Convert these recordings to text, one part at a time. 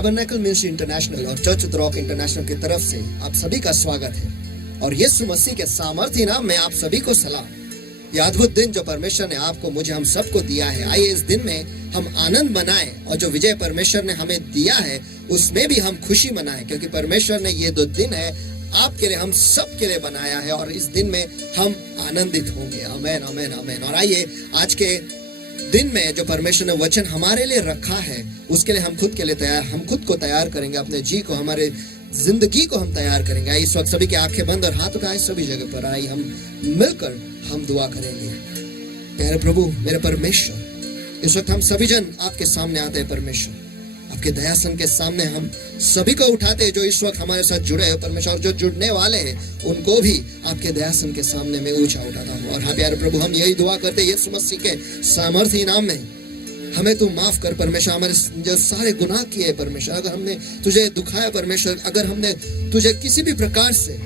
Tabernacle ministry international और church of the rock international की तरफ से आप सभी का स्वागत है और यीशु मसीह के सामर्थ्य नाम में आप सभी को सलाम। यह अद्भुत दिन जो परमेश्वर ने आपको, मुझे, हम सबको दिया है, आइए इस दिन में हम आनंद मनाएं और जो विजय परमेश्वर ने हमें दिया है उसमें भी हम खुशी मनाएं, क्योंकि परमेश्वर ने ये 2 दिन है आपके लिए, हम सब के लिए बनाया है और इस दिन में हम आनंदित होंगे। आमेन आमेन आमेन। और आइए आज के दिन में जो परमेश्वर ने वचन हमारे लिए रखा है उसके लिए हम खुद को तैयार करेंगे, अपने जी को, हमारे जिंदगी को हम तैयार करेंगे। आइए इस वक्त सभी की आंखें बंद और हाथ उठाए सभी जगह पर, आइए हम मिलकर हम दुआ करेंगे। प्यारे प्रभु मेरे परमेश्वर, इस वक्त हम सभी जन आपके सामने आते हैं परमेश्वर, आपके दयासन के सामने हम सभी को उठाते हैं जो इस वक्त हमारे साथ जुड़े हैं परमेश्वर, जो जुड़ने वाले हैं उनको भी आपके दयासन के सामने में ऊंचा उठाता हूँ। और हाँ प्यारे प्रभु, हम यही दुआ करते हैं यीशु मसीह के सामर्थ्य नाम में, हमें तू माफ कर परमेश्वर, हमारे जो सारे गुनाह किए परमेश्वर, अगर हमने तुझे दुखाया परमेश्वर, अगर हमने तुझे किसी भी प्रकार से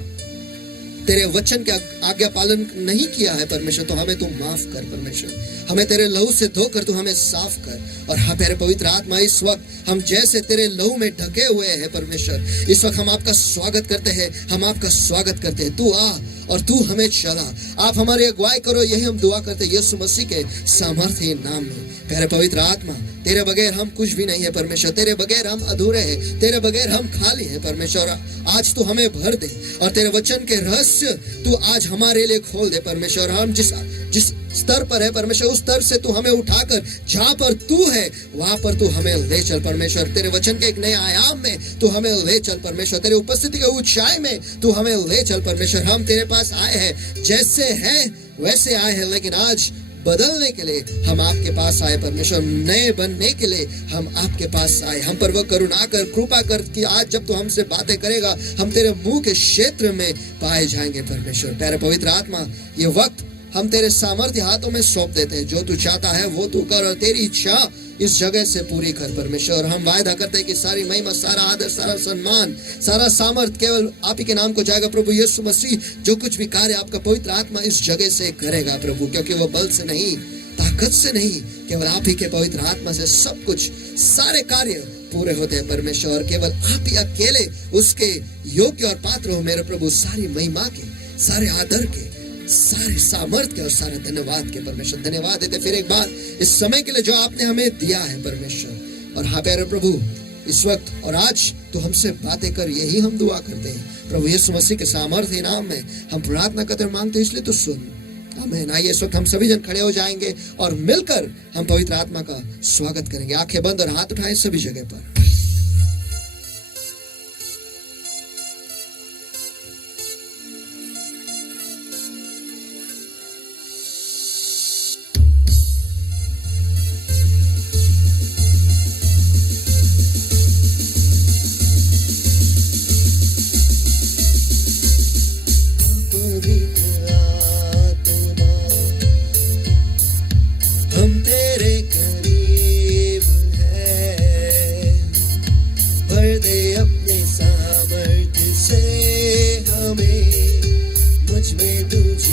तेरे वचन के आज्ञा पालन नहीं किया है परमेश्वर, तो हमें तू माफ कर परमेश्वर, हमें तेरे लहू से धोकर तू हमें साफ कर। और हाँ प्यारे पवित्र आत्मा, इस वक्त हम जैसे तेरे लहू में ढके हुए हैं परमेश्वर, इस वक्त हम आपका स्वागत करते हैं, हम आपका स्वागत करते हैं। तू आ और तू हमें चला, आप हमारी अगुवाई करो, यही हम दुआ करते हैं यीशु मसीह के सामर्थ्य नाम में। प्यारे पवित्र आत्मा, तेरे बगैर हम कुछ भी नहीं है परमेश्वर, तेरे बगैर हम अधूरे हैं, तेरे बगैर हम खाली हैं परमेश्वर। आज तू हमें भर दे और तेरे वचन के रहस्य तू आज हमारे लिए खोल दे परमेश्वर। हम जिस स्तर पर है परमेश्वर, उस स्तर से तू हमें उठाकर जहां पर तू है वहां पर तू हमें ले चल परमेश्वर। तेरे वचन के एक नए आयाम में तू हमें ले चल परमेश्वर, तेरे उपस्थिति के ऊंचाई में तू हमें ले चल परमेश्वर। हम तेरे पास आए हैं, जैसे हैं वैसे आए हैं, लेकिन आज बदलने के लिए हम आपके पास आए परमेश्वर, नए बनने के लिए हम आपके पास आए। हम पर वो करुणा कर, कृपा कर कि आज जब तू हमसे बातें करेगा हम तेरे मुंह के क्षेत्र में पाए जाएंगे परमेश्वर। प्यारे पवित्र आत्मा, ये वक्त हम तेरे सामर्थ्य हाथों में सौंप देते हैं, जो तू चाहता है वो तू कर और तेरी इच्छा इस जगह से पूरी कर परमेश्वर। हम वायदा करते हैं कि सारी महिमा, सारा आदर, सारा सम्मान, सारा सामर्थ केवल आप ही के नाम को जाएगा प्रभु यीशु मसीह। जो कुछ भी कार्य आपका पवित्र आत्मा इस जगह से करेगा प्रभु, क्योंकि वो बल से नहीं, ताकत से नहीं, केवल आप ही के पवित्र आत्मा से सब कुछ, सारे कार्य पूरे होते हैं परमेश्वर। केवल आप ही अकेले उसके योग्य और पात्र हो मेरे प्रभु, सारी महिमा के, सारे आदर के, सारे सामर्थ्य और सारा धन्यवाद के परमेश्वर। धन्यवाद देते फिर एक बार इस समय के लिए जो आपने हमें दिया है परमेश्वर। और हाँ प्यारे प्रभु, इस वक्त और आज तो हमसे बातें कर, यही हम दुआ करते हैं प्रभु यीशु मसीह के सामर्थ्य नाम में हम प्रार्थना करते मांगते हैं, इसलिए तो सुन। आमीन। आइए इस वक्त हम सभी जन खड़े हो जाएंगे और मिलकर हम पवित्र आत्मा का स्वागत करेंगे। आंखें बंद और हाथ उठाएं सभी जगह पर। मुझ में तुझिए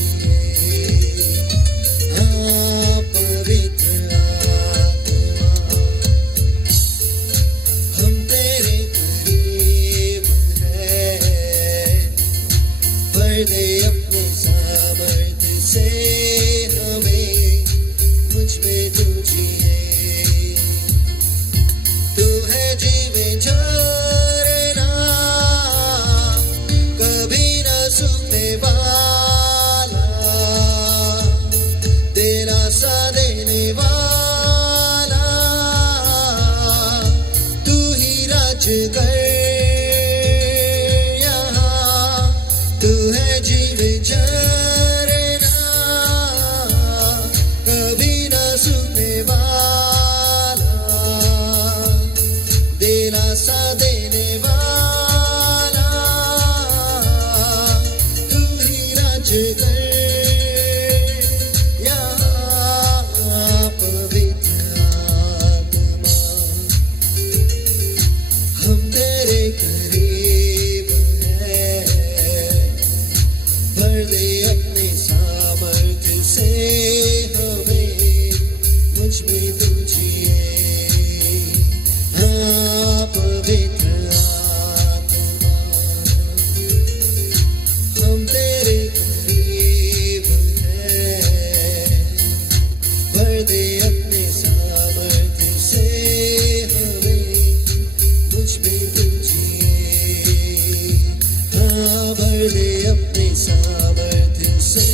आप अपने सामर्थ्य से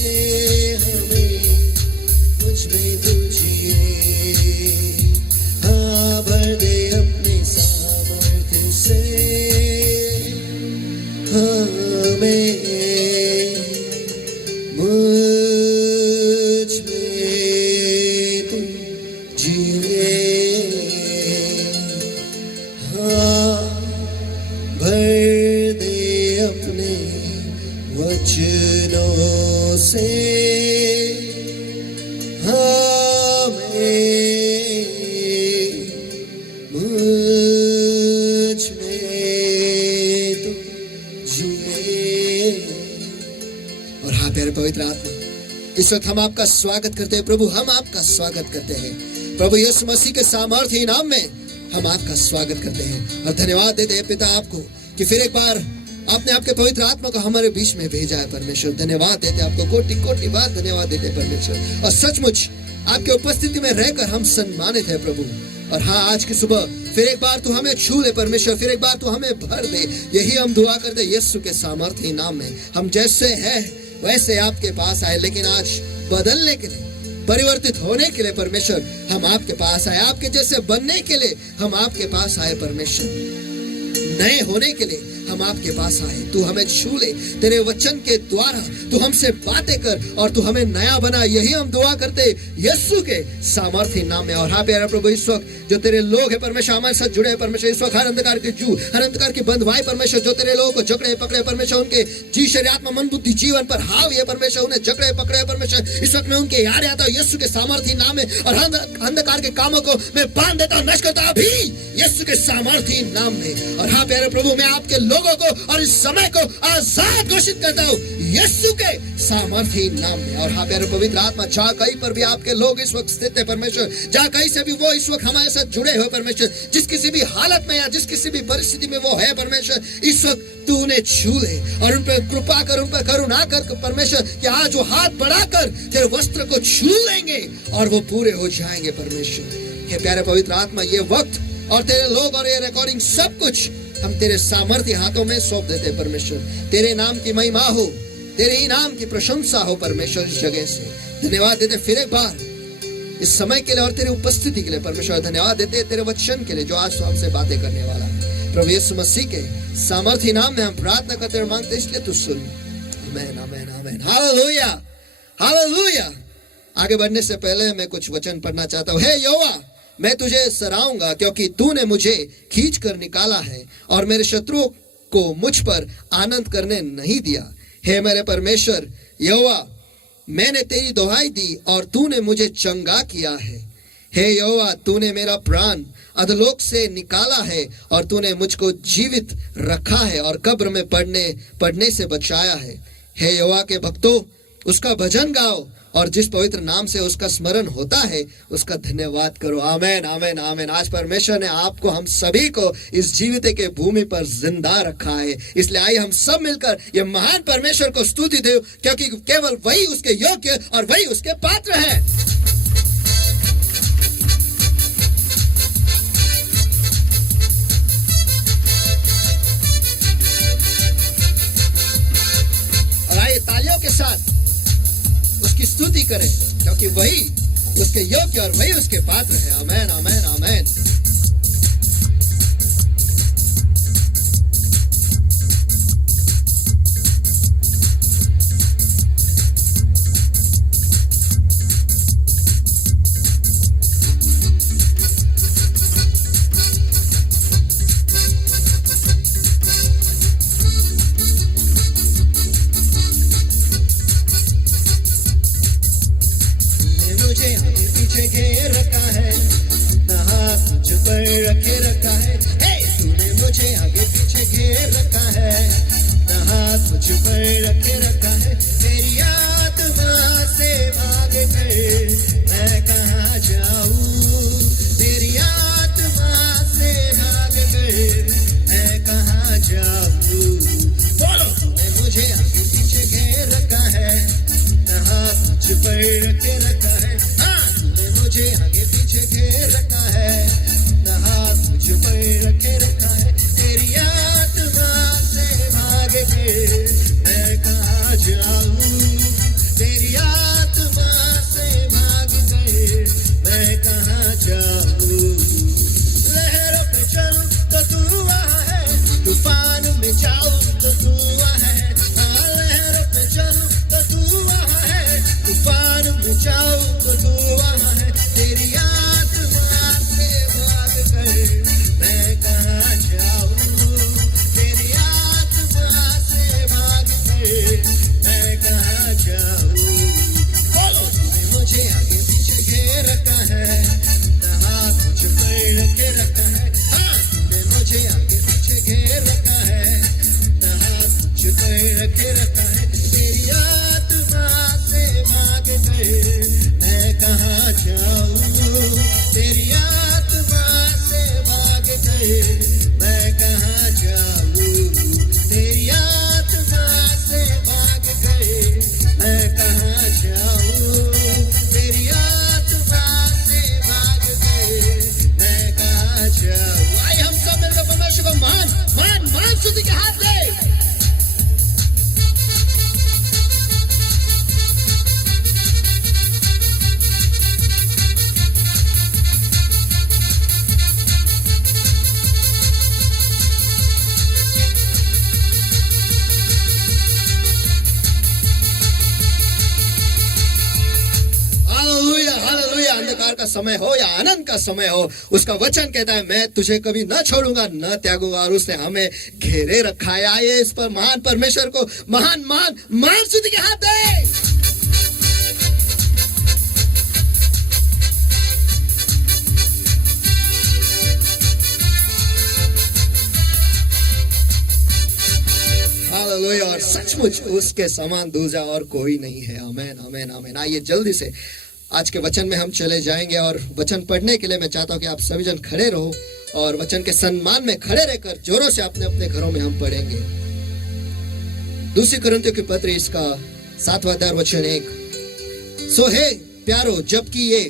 हमें, मुझ में तू जिए। हाँ, भर दे अपने सामर्थ्य से हमें, मुझ में तू जिए। हाँ, भर दे अपने वचनों से हमें, मुझ में तू जिए। और हाँ प्यारे पवित्र आत्मा, इस वक्त हम आपका स्वागत करते हैं प्रभु, हम आपका स्वागत करते हैं प्रभु यीशु मसीह के सामर्थ्य नाम में हम आपका स्वागत करते हैं और धन्यवाद देते हैं पिता आपको कि फिर एक बार आपने आपके पवित्र आत्मा को हमारे बीच में भेजा है परमेश्वर। धन्यवाद देते आपको, कोटि कोटि बार धन्यवाद देते परमेश्वर। और सचमुच आपके उपस्थिति में रहकर हम सम्मानित है प्रभु। और हाँ, आज की सुबह फिर एक बार तू हमें छू ले परमेश्वर, फिर एक बार तू हमें भर दे। यही हम दुआ करते यीशु के सामर्थ्य नाम में। हम जैसे हैं वैसे आपके पास आए, लेकिन आज बदलने के लिए, परिवर्तित होने के लिए परमेश्वर हम आपके पास आए। आपके जैसे बनने के लिए हम आपके पास आए परमेश्वर। नए होने के लिए हम आपके पास आए। तू हमें छू ले, तेरे वचन के द्वारा तू हमसे बातें कर और तू हमें नया बना। यही हम दुआ करते यीशु के सामर्थ्य नाम में। और हाँ प्यारा प्रभु, इस वक्त जो तेरे लोग हैं परमेश्वर हमारे साथ जुड़े हैं परमेश्वर, इस वक्त हर अंधकार के जू, हर अंधकार की बंधवाई परमेश्वर, जो तेरे लोगों को जकड़े पकड़े परमेश्वर, उनके जी शरीर आत्मा मन बुद्धि जीवन पर हावी है परमेश्वर, उन्हें जकड़े पकड़े परमेश्वर। इस वक्त मैं उनके याद आता हूँ यीशु के सामर्थ्य नाम में। और अंधकार के कामों को मैं बांध देता हूँ, नष्ट करता हूँ अभी यीशु के सामर्थ्य नाम में। और हाँ प्यारे प्रभु, मैं आपके लोगों को और इस समय को आजाद घोषित करता हूँ यीशु के सामर्थ्य नाम में। और हाँ प्यारे पवित्र आत्मा, जहाँ कहीं पर भी आपके लोग इस वक्त स्थित है परमेश्वर, जहाँ कहीं से भी वो इस वक्त हमारे साथ जुड़े हुए परमेश्वर, जिस किसी भी हालत में या जिस किसी भी परिस्थिति में वो है परमेश्वर, इस वक्त तू उन्हें छू ले और उन पर कृपा कर, उन पर करुणा कर परमेश्वर, कि आज वो हाथ बढ़ाकर तेरे वस्त्र को छू लेंगे और वो पूरे हो जाएंगे परमेश्वर। हे प्यारे पवित्र आत्मा, ये वक्त और तेरे लोग और ये रिकॉर्डिंग सब कुछ हम तेरे सामर्थ्य हाथों में सौंप देते परमेश्वर। तेरे नाम की महिमा हो, तेरे ही नाम की प्रशंसा हो परमेश्वर। इस जगह से धन्यवाद देते फिर एक बार इस समय के लिए और तेरी उपस्थिति के लिए परमेश्वर। धन्यवाद देते तेरे वचन के लिए जो आज तो हमसे बातें करने वाला है प्रभु यीशु मसीह के सामर्थ्य नाम में हम प्रार्थना करते और मांगते, इसलिए तू सुन। आमीन आमीन आमीन, हालेलुया हालेलुया। आगे बढ़ने से पहले मैं कुछ वचन पढ़ना चाहता हूँ। हे यहोवा, मैं तुझे सराहूंगा क्योंकि तूने मुझे खींच कर निकाला है और मेरे शत्रुओं को मुझ पर आनंद करने नहीं दिया। हे मेरे परमेश्वर यहोवा, मैंने तेरी दुहाई दी और तूने मुझे चंगा किया है। हे यहोवा, तूने मेरा प्राण अधोलोक से निकाला है और तूने मुझको जीवित रखा है और कब्र में पड़ने से बचाया है। हे यहोवा के भक्तों, उसका भजन गाओ और जिस पवित्र नाम से उसका स्मरण होता है उसका धन्यवाद करो। आमीन आमीन आमीन। आज परमेश्वर ने आपको, हम सभी को इस जीवित के भूमि पर जिंदा रखा है, इसलिए आइए हम सब मिलकर ये महान परमेश्वर को स्तुति दें, क्योंकि केवल वही उसके योग्य और वही उसके पात्र है। और आइए तालियों के साथ उसकी स्तुति करें, क्योंकि वही उसके योग्य और वही उसके पात्र है। आमीन आमीन आमीन। जाऊं तो तू वहाँ है, तेरी आत्मा से भाग कर मैं कहाँ जाऊं, तेरी आत्मा से भाग कर मैं कहाँ जाऊं। बोलो, तूने मुझे आगे पीछे घेर रखा है, हाथ मुझ पर रखे रखा है। हाँ, तूने मुझे आगे पीछे घेर रखा है, हाथ मुझ पर रखे रखा है। तेरी आत्मा से भाग कर मैं कहाँ जाऊं, तेरी आत्मा से भाग कर मैं कहाँ जाऊं, तेरी आत्मा से भाग कर मैं कहाँ जाऊं, तेरी आत्मा से भाग कर मैं कहाँ जाऊं। आइए हम सब मिलकर परमेश्वर को मान मान मान स्तुति के हाथ दे। Hallelujah hallelujah. अंधकार का समय हो या आनंद का समय हो, उसका वचन कहता है मैं तुझे कभी न छोड़ूंगा न त्यागूंगा, और उसने हमें घेरे रखा है। आइए इस पर महान परमेश्वर को महान महान महान स्तुति के हाथ दे। हालेलुया। और सचमुच उसके समान दूजा और कोई नहीं है। आमीन आमीन आमीन। आइए जल्दी से आज के वचन में हम चले जाएंगे, और वचन पढ़ने के लिए मैं चाहता हूं कि आप सभी जन खड़े रहो और वचन के सम्मान में खड़े रहकर जोरों से अपने अपने घरों में हम पढ़ेंगे। दूसरी कुरिन्थियों की पत्री इसका 7वां अध्याय वचन 1। सो हे प्यारो, जबकि ये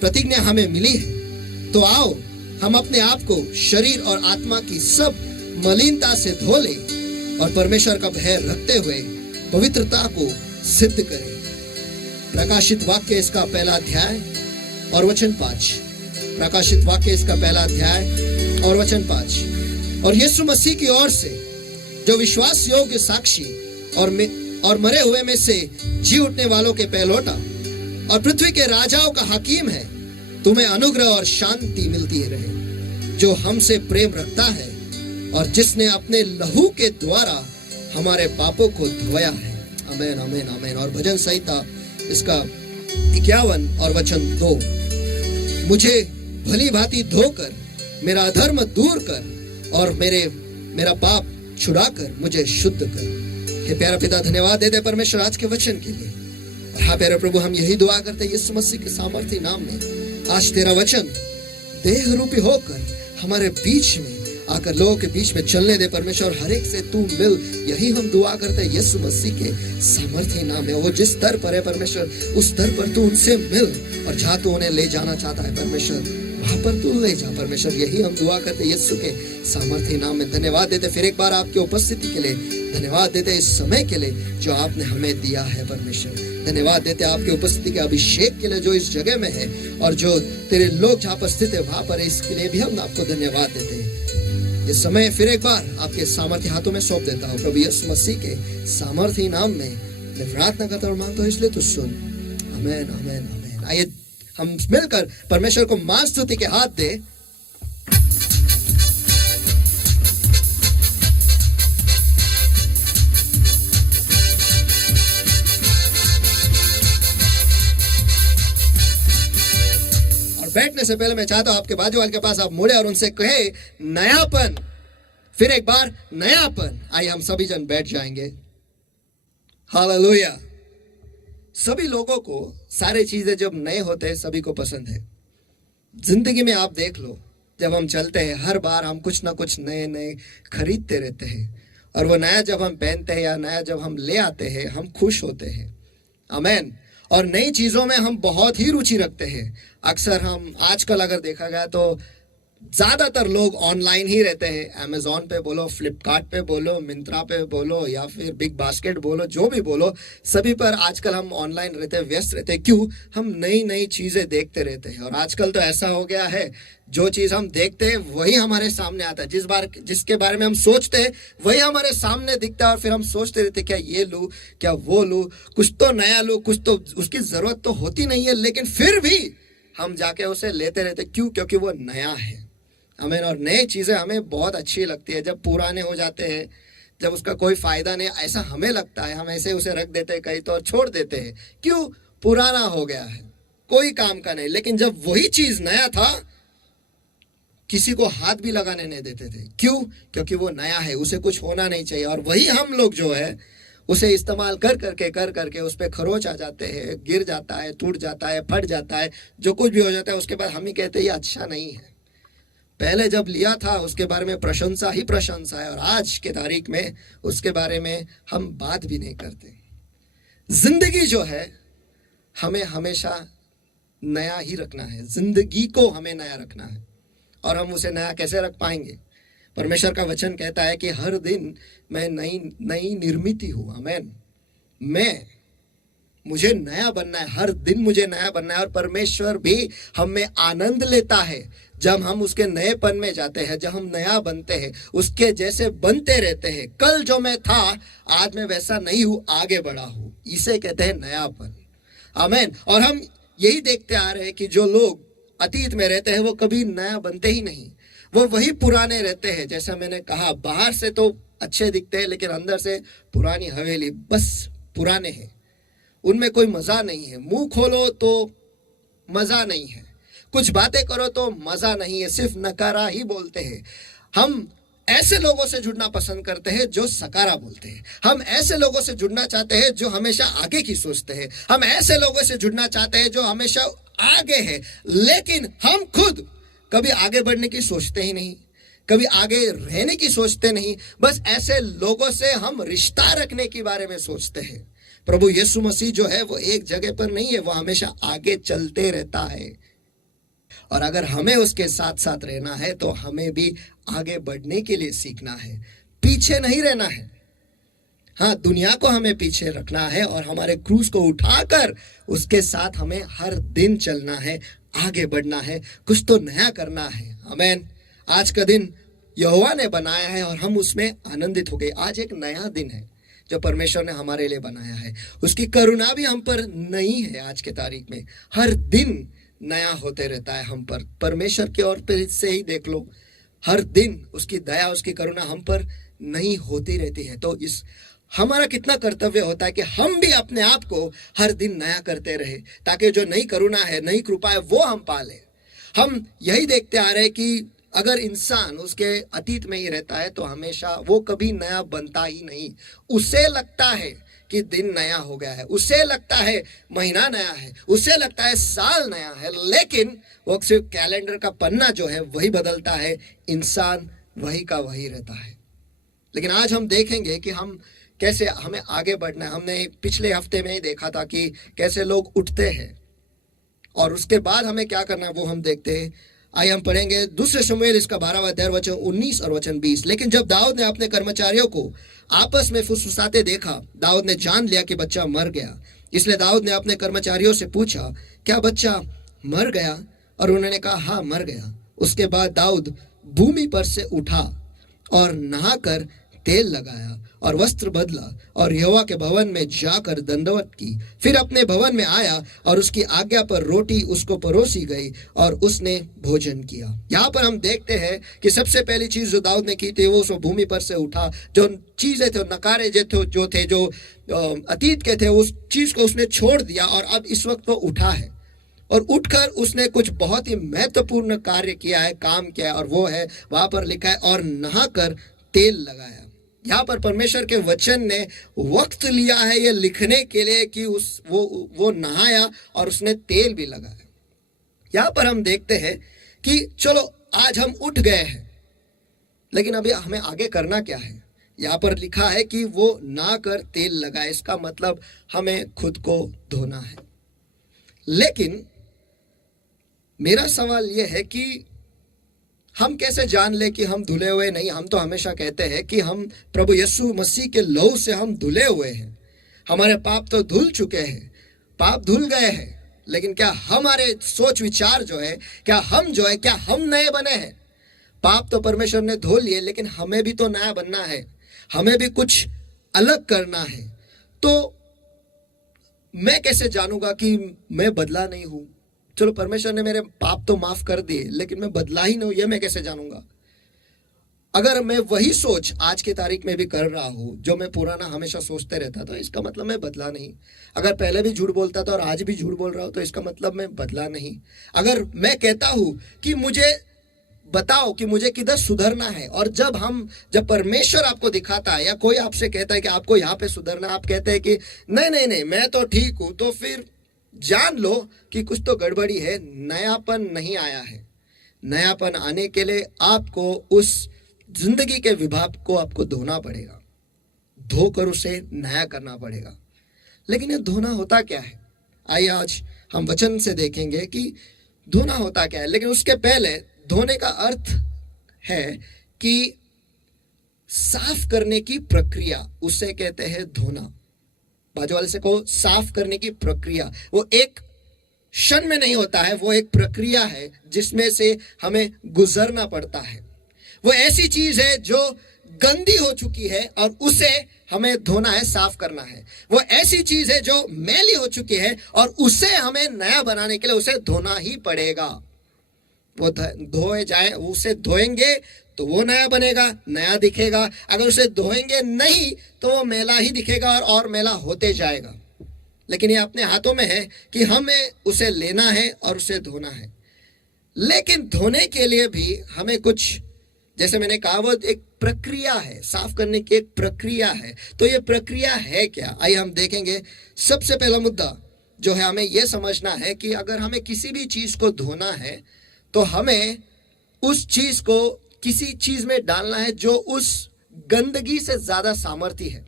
प्रतिज्ञा हमें मिली है, तो आओ हम अपने आप को शरीर और आत्मा की सब मलिनता से धो ले और परमेश्वर का भय रखते हुए पवित्रता को सिद्ध करें। प्रकाशित वाक्य इसका पहला अध्याय और वचन 5। प्रकाशित वाक्य इसका पहला अध्याय और वचन 5। और यीशु मसीह की ओर से जो विश्वास योग्य साक्षी और मरे हुए में से जी उठने वालों के पहलौटा और पृथ्वी के राजाओं का हकीम है, तुम्हें अनुग्रह और शांति मिलती रहे, जो हमसे प्रेम रखता है और जिसने अपने लहू के द्वारा हमारे पापों को धोया है। आमीन आमीन आमीन। और भजन संहिता इसका 51 और वचन 2। मुझे भली भांति धोकर मेरा अधर्म दूर कर और मेरा पाप छुड़ाकर मुझे शुद्ध कर। हे प्यारा पिता, धन्यवाद देते परमेश्वर आज के वचन के लिए। और हाँ प्यारे प्रभु, हम यही दुआ करते हैं यीशु मसीह के सामर्थी नाम में, आज तेरा वचन देह रूपी होकर हमारे बीच में आकर लोगों के बीच में चलने दे परमेश्वर। हर एक से तू मिल, यही हम दुआ करते हैं यीशु मसीह के सामर्थी नाम में। वो जिस दर पर है परमेश्वर, उस दर पर तू उनसे मिल, और जहाँ तू उन्हें ले जाना चाहता है परमेश्वर, वहां पर तू ले जा परमेश्वर। यही हम दुआ करते हैं यीशु के सामर्थी नाम में। धन्यवाद देते फिर एक बार आपकी उपस्थिति के लिए, धन्यवाद देते इस समय के लिए जो आपने हमें दिया है परमेश्वर। धन्यवाद देते आपकी उपस्थिति के अभिषेक के लिए जो इस जगह में है, और जो तेरे लोग जहाँ पर स्थित है वहां पर, इसके लिए भी हम आपको धन्यवाद देते हैं। इस समय फिर एक बार आपके सामर्थ्य हाथों में सौंप देता हूँ प्रभु यीशु मसीह के सामर्थ्य नाम में मैं प्रार्थना करता और मांगता हूँ, इसलिए तू सुन। आमीन आमीन आमीन। आइए हम मिलकर परमेश्वर को मान स्तुति के हाथ दे। बैठने से पहले मैं चाहता हूं आपके बाजू वाले के पास आप मुड़े और उनसे कहे नयापन, फिर एक बार नयापन। आइए हम सभी जन बैठ जाएंगे। हालेलुया। सभी लोगों को सारे चीजें जब नए होते हैं सभी को पसंद है। जिंदगी में आप देख लो, जब हम चलते हैं हर बार हम कुछ ना कुछ नए नए खरीदते रहते हैं, और वो नया जब हम पहनते हैं या नया जब हम ले आते हैं हम खुश होते हैं। आमीन। और नई चीजों में हम बहुत ही रुचि रखते हैं। अक्सर हम आजकल अगर देखा गया तो ज्यादातर लोग ऑनलाइन ही रहते हैं। अमेजोन पे बोलो, फ्लिपकार्ट पे बोलो, मिंत्रा पे बोलो, या फिर बिग बास्केट बोलो, जो भी बोलो, सभी पर आजकल हम ऑनलाइन रहते हैं, व्यस्त रहते हैं। क्यों? हम नई नई चीजें देखते रहते हैं। और आजकल तो ऐसा हो गया है, जो चीज हम देखते हैं वही हमारे सामने आता है। जिसके बारे में हम सोचते हैं वही हमारे सामने दिखता है, और फिर हम सोचते रहते हैं क्या ये लूं, क्या वो लूं, कुछ तो नया लूं, कुछ तो उसकी जरूरत तो होती नहीं है, लेकिन फिर भी हम जाके उसे लेते रहते। क्यों? क्योंकि वो नया है। हमें, और नई चीजें हमें बहुत अच्छी लगती है। जब पुराने हो जाते हैं, जब उसका कोई फायदा नहीं ऐसा हमें लगता है, हम ऐसे उसे रख देते हैं कहीं तो, और छोड़ देते हैं। क्यों? पुराना हो गया है, कोई काम का नहीं। लेकिन जब वही चीज नया था, किसी को हाथ भी लगाने नहीं देते थे। क्यों? क्योंकि वो नया है, उसे कुछ होना नहीं चाहिए। और वही हम लोग जो है उसे इस्तेमाल कर करके उस पर खरोच आ जाते हैं, गिर जाता है, टूट जाता है, फट जाता है, जो कुछ भी हो जाता है, उसके बाद हम ही कहते हैं ये अच्छा नहीं है। पहले जब लिया था उसके बारे में प्रशंसा ही प्रशंसा है, और आज के तारीख में उसके बारे में हम बात भी नहीं करते। जिंदगी जो है हमें हमेशा नया ही रखना है, जिंदगी को हमें नया रखना है। और हम उसे नया कैसे रख पाएंगे? परमेश्वर का वचन कहता है कि हर दिन मैं नई नई निर्मित हूं। आमेन। मुझे नया बनना है, हर दिन मुझे नया बनना है। और परमेश्वर भी हम में आनंद लेता है जब हम उसके नएपन में जाते हैं, जब हम नया बनते हैं, उसके जैसे बनते रहते हैं। कल जो मैं था आज मैं वैसा नहीं हूं, आगे बढ़ा हूं। इसे कहते हैं नयापन। आमेन। और हम यही देखते आ रहे हैं कि जो लोग अतीत में रहते हैं वो कभी नया बनते ही नहीं, वो वही पुराने रहते हैं। जैसा मैंने कहा, बाहर से तो अच्छे दिखते हैं लेकिन अंदर से पुरानी हवेली, बस पुराने हैं। उनमें कोई मजा नहीं है। मुंह खोलो तो मजा नहीं है, कुछ बातें करो तो मजा नहीं है, सिर्फ नकारा ही बोलते हैं। हम ऐसे लोगों से जुड़ना पसंद करते हैं जो सकारा बोलते हैं। हम ऐसे लोगों से जुड़ना चाहते हैं जो हमेशा आगे की सोचते हैं। हम ऐसे लोगों से जुड़ना चाहते हैं जो हमेशा आगे है। लेकिन हम खुद कभी आगे बढ़ने की सोचते ही नहीं, कभी आगे रहने की सोचते नहीं। बस ऐसे लोगों से हम रिश्ता रखने के बारे में सोचते हैं। प्रभु यीशु मसीह जो है वो एक जगह पर नहीं है, वो हमेशा आगे चलते रहता है। और अगर हमें उसके साथ साथ रहना है तो हमें भी आगे बढ़ने के लिए सीखना है, पीछे नहीं रहना है। हाँ, दुनिया को हमें पीछे रखना है और हमारे क्रूज को उठाकर उसके साथ हमें हर दिन चलना है, आगे बढ़ना है, कुछ तो नया करना है। आमीन। आज का दिन यहोवा ने बनाया है और हम उसमें आनंदित हो गए। आज एक नया दिन है जो परमेश्वर ने हमारे लिए बनाया है। उसकी करुणा भी हम पर नई है। आज के तारीख में हर दिन नया होते रहता है हम पर। परमेश्वर की ओर से ही देख लो, हर दिन उसकी दया, उसकी करुणा हम पर नई होती रहती है। तो इस हमारा कितना कर्तव्य होता है कि हम भी अपने आप को हर दिन नया करते रहे, ताकि जो नई करुणा है, नई कृपा है, वो हम पाले। हम यही देखते आ रहे कि अगर इंसान उसके अतीत में ही रहता है तो हमेशा वो कभी नया बनता ही नहीं। उसे लगता है कि दिन नया हो गया है, उसे लगता है महीना नया है, उसे लगता है साल नया है, लेकिन वो सिर्फ कैलेंडर का पन्ना जो है वही बदलता है, इंसान वही का वही रहता है। लेकिन आज हम देखेंगे कि हम कैसे हमें आगे बढ़ना है। हमने पिछले हफ्ते में ही देखा था कि कैसे लोग उठते हैं और उसके बाद हमें क्या करना है वो हम देखते हैं। आइए हम पढ़ेंगे दूसरे शमूएल इसका 12वां अध्याय वचन 19 और वचन 20। लेकिन जब दाऊद ने अपने कर्मचारियों को आपस में फुसफुसाते देखा, दाऊद ने जान लिया कि बच्चा मर गया। इसलिए दाऊद ने अपने कर्मचारियों से पूछा, क्या बच्चा मर गया? और उन्होंने कहा, हाँ मर गया। उसके बाद दाऊद भूमि पर से उठा और नहाकर तेल लगाया और वस्त्र बदला और यहोवा के भवन में जाकर दंडवत की। फिर अपने भवन में आया और उसकी आज्ञा पर रोटी उसको परोसी गई और उसने भोजन किया। यहाँ पर हम देखते हैं कि सबसे पहली चीज जो दाऊद ने की थी वो भूमि पर से उठा। जो चीजें थे, नकारे जो थे, जो अतीत के थे, उस चीज को उसने छोड़ दिया और अब इस वक्त वो उठा है और उठकर उसने कुछ बहुत ही महत्वपूर्ण कार्य किया है, काम किया है। और वो है, वहां पर लिखा है, और नहाकर तेल लगाया। यहाँ पर परमेश्वर के वचन ने वक्त लिया है ये लिखने के लिए कि वो नहाया और उसने तेल भी लगाया। यहाँ पर हम देखते हैं कि चलो आज हम उठ गए हैं, लेकिन अभी हमें आगे करना क्या है। यहाँ पर लिखा है कि वो नहाकर तेल लगाए, इसका मतलब हमें खुद को धोना है। लेकिन मेरा सवाल यह है कि हम कैसे जान ले कि हम धुले हुए नहीं? हम तो हमेशा कहते हैं कि हम प्रभु यीशु मसीह के लहू से हम धुले हुए हैं। हमारे पाप तो धुल चुके हैं, पाप धुल गए हैं, लेकिन क्या हमारे सोच विचार जो है, क्या हम नए बने हैं? पाप तो परमेश्वर ने धो लिए, लेकिन हमें भी तो नया बनना है, हमें भी कुछ अलग करना है। तो मैं कैसे जानूंगा कि मैं बदला नहीं हूं? चलो, परमेश्वर ने मेरे पाप तो माफ कर दिए, लेकिन मैं बदला ही नहीं हूं, यह मैं कैसे जानूंगा? अगर मैं वही सोच आज की तारीख में भी कर रहा हूं जो मैं पुराना हमेशा सोचते रहता था, इसका मतलब मैं बदला नहीं। अगर पहले भी झूठ बोलता था और आज भी झूठ बोल रहा हूं, तो इसका मतलब मैं बदला नहीं। अगर मैं कहता हूं कि मुझे बताओ कि मुझे किधर सुधरना है, और जब परमेश्वर आपको दिखाता है या कोई आपसे कहता है कि आपको यहाँ पे सुधरना, आप कहते हैं कि नहीं नहीं नहीं मैं तो ठीक हूं, तो फिर जान लो कि कुछ तो गड़बड़ी है, नयापन नहीं आया है। नयापन आने के लिए आपको उस जिंदगी के विभाग को आपको धोना पड़ेगा, धोकर उसे नया करना पड़ेगा। लेकिन ये धोना होता क्या है? आइए आज हम वचन से देखेंगे कि धोना होता क्या है। लेकिन उसके पहले धोने का अर्थ है कि साफ करने की प्रक्रिया, उसे कहते हैं धोना। बाजू वाले से को साफ करने की प्रक्रिया, वो एक क्षण में नहीं होता है, वो एक प्रक्रिया है जिसमें से हमें गुजरना पड़ता है। वो ऐसी चीज है जो गंदी हो चुकी है और उसे हमें धोना है, साफ करना है। वो ऐसी चीज है जो मैली हो चुकी है और उसे हमें नया बनाने के लिए उसे धोना ही पड़ेगा। वो धोए जाए, उसे धोएंगे तो वो नया बनेगा, नया दिखेगा। अगर उसे धोएंगे नहीं तो वो मैला ही दिखेगा और मैला होते जाएगा। लेकिन ये अपने हाथों में है कि हमें उसे लेना है और उसे धोना है। लेकिन धोने के लिए भी हमें कुछ, जैसे मैंने कहा, वो एक प्रक्रिया है, साफ करने की एक प्रक्रिया है। तो ये प्रक्रिया है क्या? आइए हम देखेंगे। सबसे पहला मुद्दा जो है, हमें यह समझना है कि अगर हमें किसी भी चीज को धोना है तो हमें उस चीज को किसी चीज में डालना है जो उस गंदगी से ज्यादा सामर्थी है,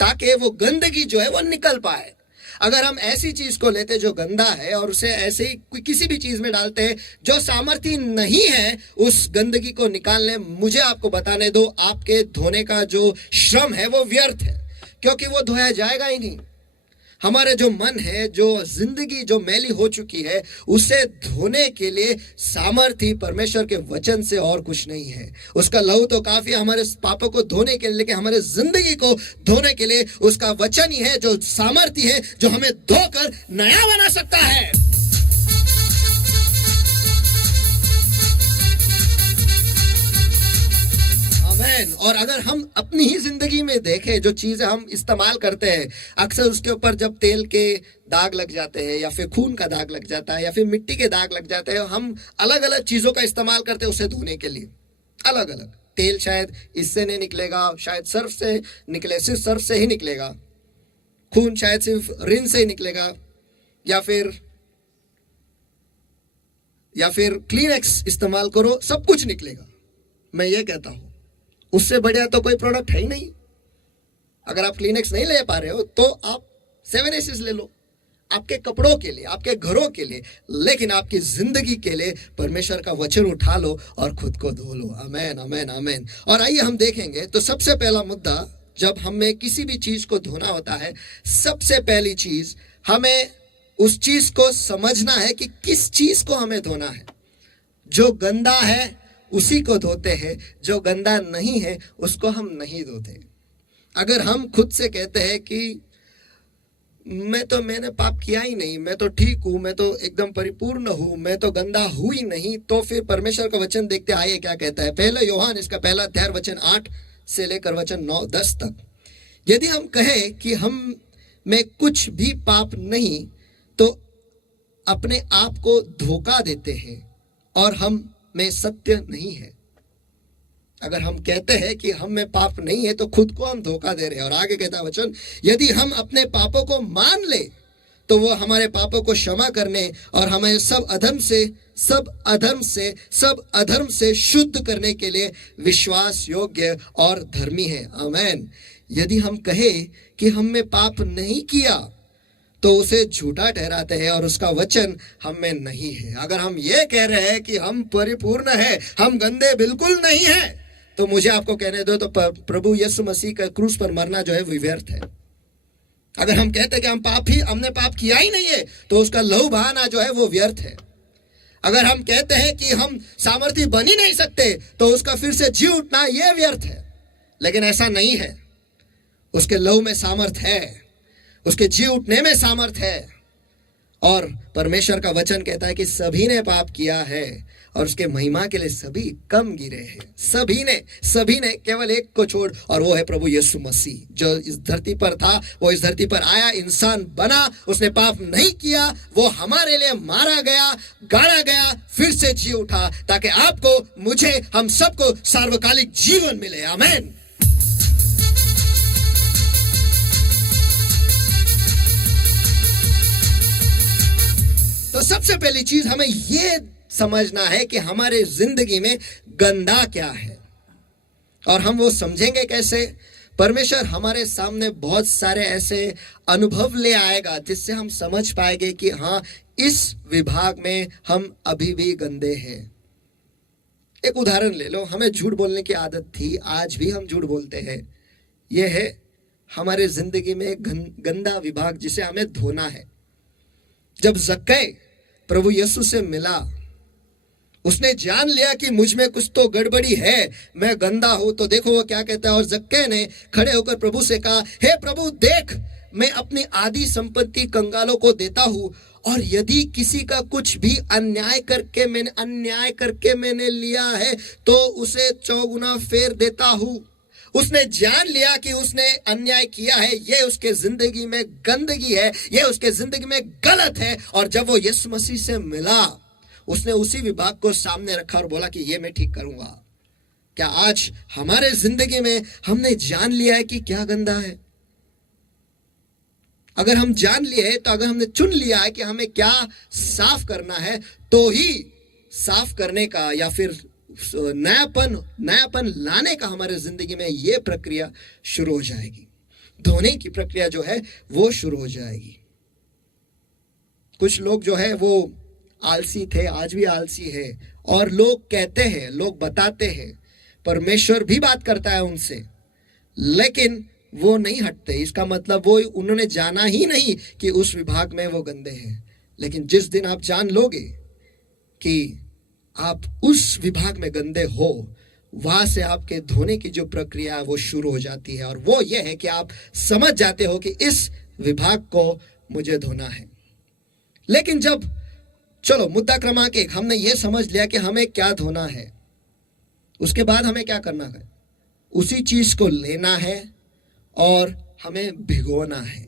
ताकि वो गंदगी जो है वो निकल पाए। अगर हम ऐसी चीज को लेते जो गंदा है और उसे ऐसे ही किसी भी चीज में डालते हैं जो सामर्थ्य नहीं है उस गंदगी को निकालने, मुझे आपको बताने दो, आपके धोने का जो श्रम है वो व्यर्थ है, क्योंकि वो धोया जाएगा ही नहीं। हमारे जो मन है, जो जिंदगी जो मैली हो चुकी है, उसे धोने के लिए सामर्थ्य परमेश्वर के वचन से और कुछ नहीं है। उसका लहू तो काफी हमारे पापों को धोने के लिए, लेकिन हमारे जिंदगी को धोने के लिए उसका वचन ही है जो सामर्थ्य है, जो हमें धोकर नया बना सकता है। और अगर हम अपनी ही जिंदगी में देखें, जो चीजें हम इस्तेमाल करते हैं, अक्सर उसके ऊपर जब तेल के दाग लग जाते हैं या फिर खून का दाग लग जाता है या फिर मिट्टी के दाग लग जाते हैं, हम अलग अलग चीजों का इस्तेमाल करते हैं उसे धोने के लिए। अलग अलग तेल शायद इससे नहीं निकलेगा, शायद सर्फ से निकले, सिर्फ सर्फ से ही निकलेगा। खून शायद सिर्फ रिन से ही निकलेगा, या फिर क्लीनेक्स इस्तेमाल करो, सब कुछ निकलेगा। मैं ये कहता हूं उससे बढ़िया तो कोई प्रोडक्ट है ही नहीं। अगर आप क्लीनेक्स नहीं ले पा रहे हो तो आप 7 एसेस ले लो, आपके कपड़ों के लिए, आपके घरों के लिए, लेकिन आपकी जिंदगी के लिए परमेश्वर का वचन उठा लो और खुद को धो लो। आमेन, आमेन, आमेन। और आइए हम देखेंगे। तो सबसे पहला मुद्दा, जब हमें किसी भी चीज को धोना होता है, सबसे पहली चीज हमें उस चीज को समझना है कि किस चीज को हमें धोना है। जो गंदा है उसी को धोते हैं, जो गंदा नहीं है उसको हम नहीं धोते। अगर हम खुद से कहते हैं कि मैंने पाप किया ही नहीं, मैं तो ठीक हूं, मैं तो एकदम परिपूर्ण हूं, मैं तो गंदा हूं ही नहीं, तो फिर परमेश्वर का वचन देखते आइए क्या कहता है। पहले यूहन्ना इसका पहला अध्याय वचन 8 से लेकर वचन 9-10 तक। यदि हम कहें कि हम में कुछ भी पाप नहीं तो अपने आप को धोखा देते हैं और हम में सत्य नहीं है। अगर हम कहते हैं कि हम में पाप नहीं है तो खुद को हम धोखा दे रहे हैं। और आगे कहता है वचन, यदि हम अपने पापों को मान ले तो वो हमारे पापों को क्षमा करने और हमें सब अधर्म से शुद्ध करने के लिए विश्वास योग्य और धर्मी है। आमेन। यदि हम कहें कि हम में पाप नहीं किया तो उसे झूठा ठहराते हैं और उसका वचन हम में नहीं है। अगर हम ये कह रहे हैं कि हम परिपूर्ण है, हम गंदे बिल्कुल नहीं है, तो मुझे आपको कहने दो, तो प्रभु यीशु मसीह का क्रूस पर मरना जो है वो व्यर्थ है। अगर हम कहते हैं कि हमने पाप किया ही नहीं है, तो उसका लहू बहाना जो है वो व्यर्थ है। अगर हम कहते हैं कि हम सामर्थी बन ही नहीं सकते, तो उसका फिर से जी उठना यह व्यर्थ है। लेकिन ऐसा नहीं है, उसके लहू में सामर्थ है, उसके जी उठने में सामर्थ है। और परमेश्वर का वचन कहता है कि सभी ने पाप किया है और उसके महिमा के लिए सभी कम गिरे हैं। सभी ने केवल एक को छोड़, और वो है प्रभु यीशु मसीह, जो इस धरती पर था, वो इस धरती पर आया, इंसान बना, उसने पाप नहीं किया, वो हमारे लिए मारा गया, गाड़ा गया, फिर से जी उठा, ताकि आपको, मुझे, हम सबको सार्वकालिक जीवन मिले। आमीन। तो सबसे पहली चीज हमें यह समझना है कि हमारे जिंदगी में गंदा क्या है, और हम वो समझेंगे कैसे? परमेश्वर हमारे सामने बहुत सारे ऐसे अनुभव ले आएगा जिससे हम समझ पाएंगे कि हाँ, इस विभाग में हम अभी भी गंदे हैं। एक उदाहरण ले लो, हमें झूठ बोलने की आदत थी, आज भी हम झूठ बोलते हैं। यह है हमारे जिंदगी में एक गंदा विभाग जिसे हमें धोना है। जब जक्कई प्रभु यीशु से मिला, उसने जान लिया कि मुझ में कुछ तो गड़बड़ी है, मैं गंदा हूं। तो देखो वो क्या कहता है, और जक्कई ने खड़े होकर प्रभु से कहा, हे प्रभु, देख, मैं अपनी आधी संपत्ति कंगालों को देता हूं, और यदि किसी का कुछ भी अन्याय करके मैंने लिया है, तो उसे 4 गुना फेर देता हूं। उसने जान लिया कि उसने अन्याय किया है, ये उसके जिंदगी में गंदगी है, ये उसके जिंदगी में गलत है। और जब वो यीशु मसीह से मिला, उसने उसी विभाग को सामने रखा और बोला कि ये मैं ठीक करूंगा। क्या आज हमारे जिंदगी में हमने जान लिया है कि क्या गंदा है? अगर हम जान लिए हैं, तो अगर हमने चुन लिया है कि हमें क्या साफ करना है, तो ही साफ करने का या फिर नयापन लाने का हमारे जिंदगी में यह प्रक्रिया शुरू हो जाएगी। धोने की प्रक्रिया जो है वो शुरू हो जाएगी। कुछ लोग जो है वो आलसी थे, आज भी आलसी है, और लोग कहते हैं, लोग बताते हैं, परमेश्वर भी बात करता है उनसे, लेकिन वो नहीं हटते। इसका मतलब वो उन्होंने जाना ही नहीं कि उस विभाग में वो गंदे हैं। लेकिन जिस दिन आप जान लोगे कि आप उस विभाग में गंदे हो, वहां से आपके धोने की जो प्रक्रिया है वो शुरू हो जाती है। और वो ये है कि आप समझ जाते हो कि इस विभाग को मुझे धोना है। लेकिन जब, चलो मुद्दा क्रमांक 1, हमने ये समझ लिया कि हमें क्या धोना है, उसके बाद हमें क्या करना है? उसी चीज को लेना है और हमें भिगोना है।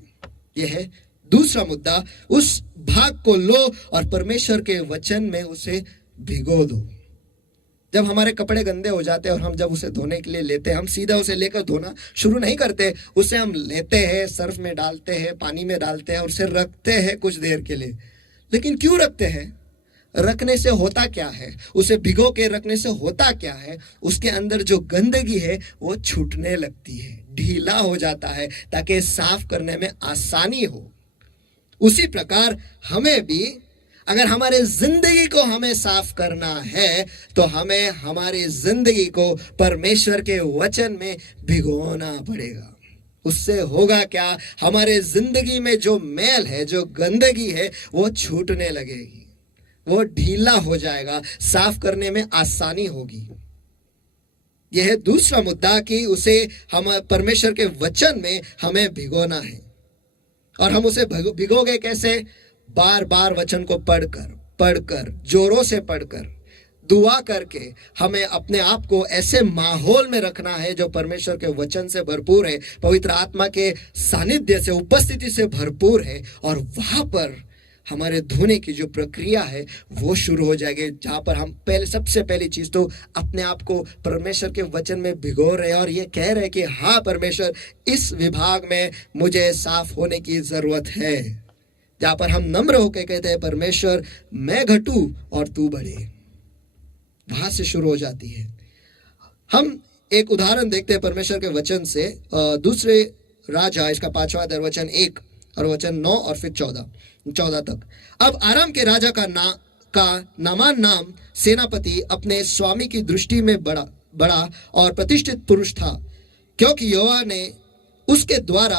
यह है दूसरा मुद्दा। उस भाग को लो और परमेश्वर के वचन में उसे भिगो दो। जब हमारे कपड़े गंदे हो जाते हैं और हम जब उसे धोने के लिए लेते हैं, हम सीधा उसे लेकर धोना शुरू नहीं करते। उसे हम लेते हैं, सर्फ में डालते हैं, पानी में डालते हैं और उसे रखते हैं कुछ देर के लिए। लेकिन क्यों रखते हैं? रखने से होता क्या है? उसे भिगो के रखने से होता क्या है? उसके अंदर जो गंदगी है वो छूटने लगती है, ढीला हो जाता है, ताकि साफ करने में आसानी हो। उसी प्रकार हमें भी, अगर हमारे जिंदगी को हमें साफ करना है, तो हमें हमारी जिंदगी को परमेश्वर के वचन में भिगोना पड़ेगा। उससे होगा क्या? हमारे जिंदगी में जो मैल है, जो गंदगी है, वो छूटने लगेगी, वो ढीला हो जाएगा, साफ करने में आसानी होगी। यह है दूसरा मुद्दा कि उसे हम परमेश्वर के वचन में हमें भिगोना है। और हम उसे भिगोगे कैसे? बार बार वचन को पढ़कर, जोरों से पढ़कर, दुआ करके हमें अपने आप को ऐसे माहौल में रखना है जो परमेश्वर के वचन से भरपूर है, पवित्र आत्मा के सानिध्य से, उपस्थिति से भरपूर है। और वहां पर हमारे धोने की जो प्रक्रिया है वो शुरू हो जाएगी, जहां पर हम सबसे पहली चीज तो अपने आप को परमेश्वर के वचन में भिगो रहे हैं और ये कह रहे हैं कि हाँ परमेश्वर, इस विभाग में मुझे साफ होने की जरूरत है। जहां पर हम नम्र होकर कहते हैं, परमेश्वर मैं घटूं और तू बढ़े, वहां से शुरू हो जाती है। हम एक उदाहरण देखते हैं परमेश्वर के वचन से। दूसरे राजा, इसका 5वां अध्याय वचन 1, और वचन 9 और फिर 14 तक। अब आराम के राजा का नामान नाम सेनापति अपने स्वामी की दृष्टि में बड़ा और प्रतिष्ठित पुरुष था, क्योंकि यहोवा ने उसके द्वारा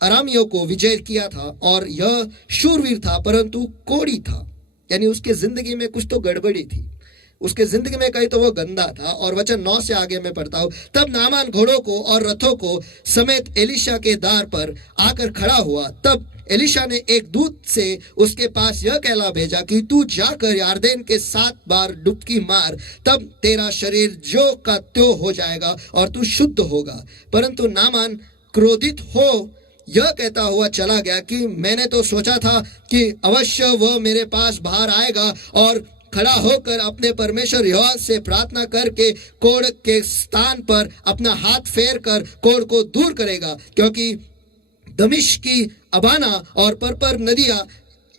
अरामियों को विजय किया था, और यह शूरवीर था परंतु कोढ़ी था। यानी उसके जिंदगी में कुछ तो गड़बड़ी थी, उसके जिंदगी में कहीं तो वो गंदा था। और वचन 9 से आगे मैं पढ़ता हूं। तब नामान घोड़ों को और रथों को समेत एलिशा के द्वार पर आकर खड़ा हुआ। तब एलिशा ने एक दूत से उसके पास यह कहला भेजा कि तू जाकर यारदेन के 7 बार डुबकी मार, तब तेरा शरीर जो का त्यों हो जाएगा और तू शुद्ध होगा। परंतु नामान क्रोधित हो यह कहता हुआ चला गया कि मैंने तो सोचा था कि अवश्य वह मेरे पास बाहर आएगा और खड़ा होकर अपने परमेश्वर यहोवा से प्रार्थना करके कोढ़ के स्थान पर अपना हाथ फेर कर कोढ़ को दूर करेगा, क्योंकि दमिश्क की अबाना और परपर नदियां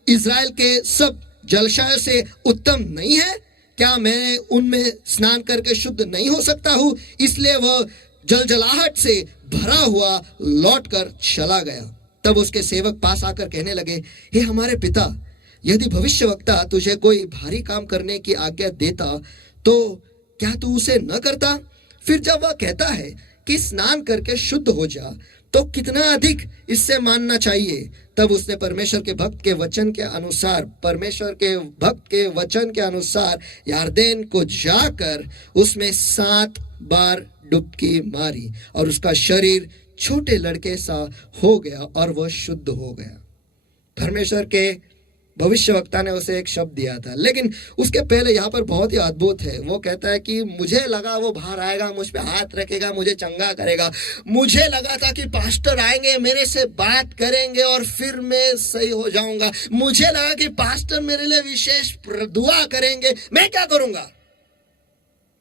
इज़राइल के सब जलाशय से उत्तम नहीं है क्या? मैं उनमें स्नान करके शुद्ध नहीं हो सकता हूं? इसलिए वह जलजलाहट से भरा हुआ लौटकर चला गया। तब उसके सेवक पास आकर कहने लगे, हे हमारे पिता, यदि भविष्यवक्ता तुझे कोई भारी काम करने की आज्ञा देता तो क्या तू उसे न करता? फिर जब वह कहता है कि स्नान करके शुद्ध हो जा, तो कितना अधिक इससे मानना चाहिए। तब उसने परमेश्वर के भक्त के वचन के अनुसार यारदेन को जाकर उसमें 7 बार डुबकी मारी, और उसका शरीर छोटे लड़के सा हो गया और वह शुद्ध हो गया। परमेश्वर के भविष्यवक्ता ने उसे एक शब्द दिया था, लेकिन उसके पहले यहाँ पर बहुत ही अद्भुत है। वो कहता है कि मुझे लगा वो बाहर आएगा, मुझ पे हाथ रखेगा, मुझे चंगा करेगा। मुझे लगा था कि पास्टर आएंगे, मेरे से बात करेंगे और फिर मैं सही हो जाऊंगा। मुझे लगा कि पास्टर मेरे लिए विशेष दुआ करेंगे। मैं क्या करूंगा?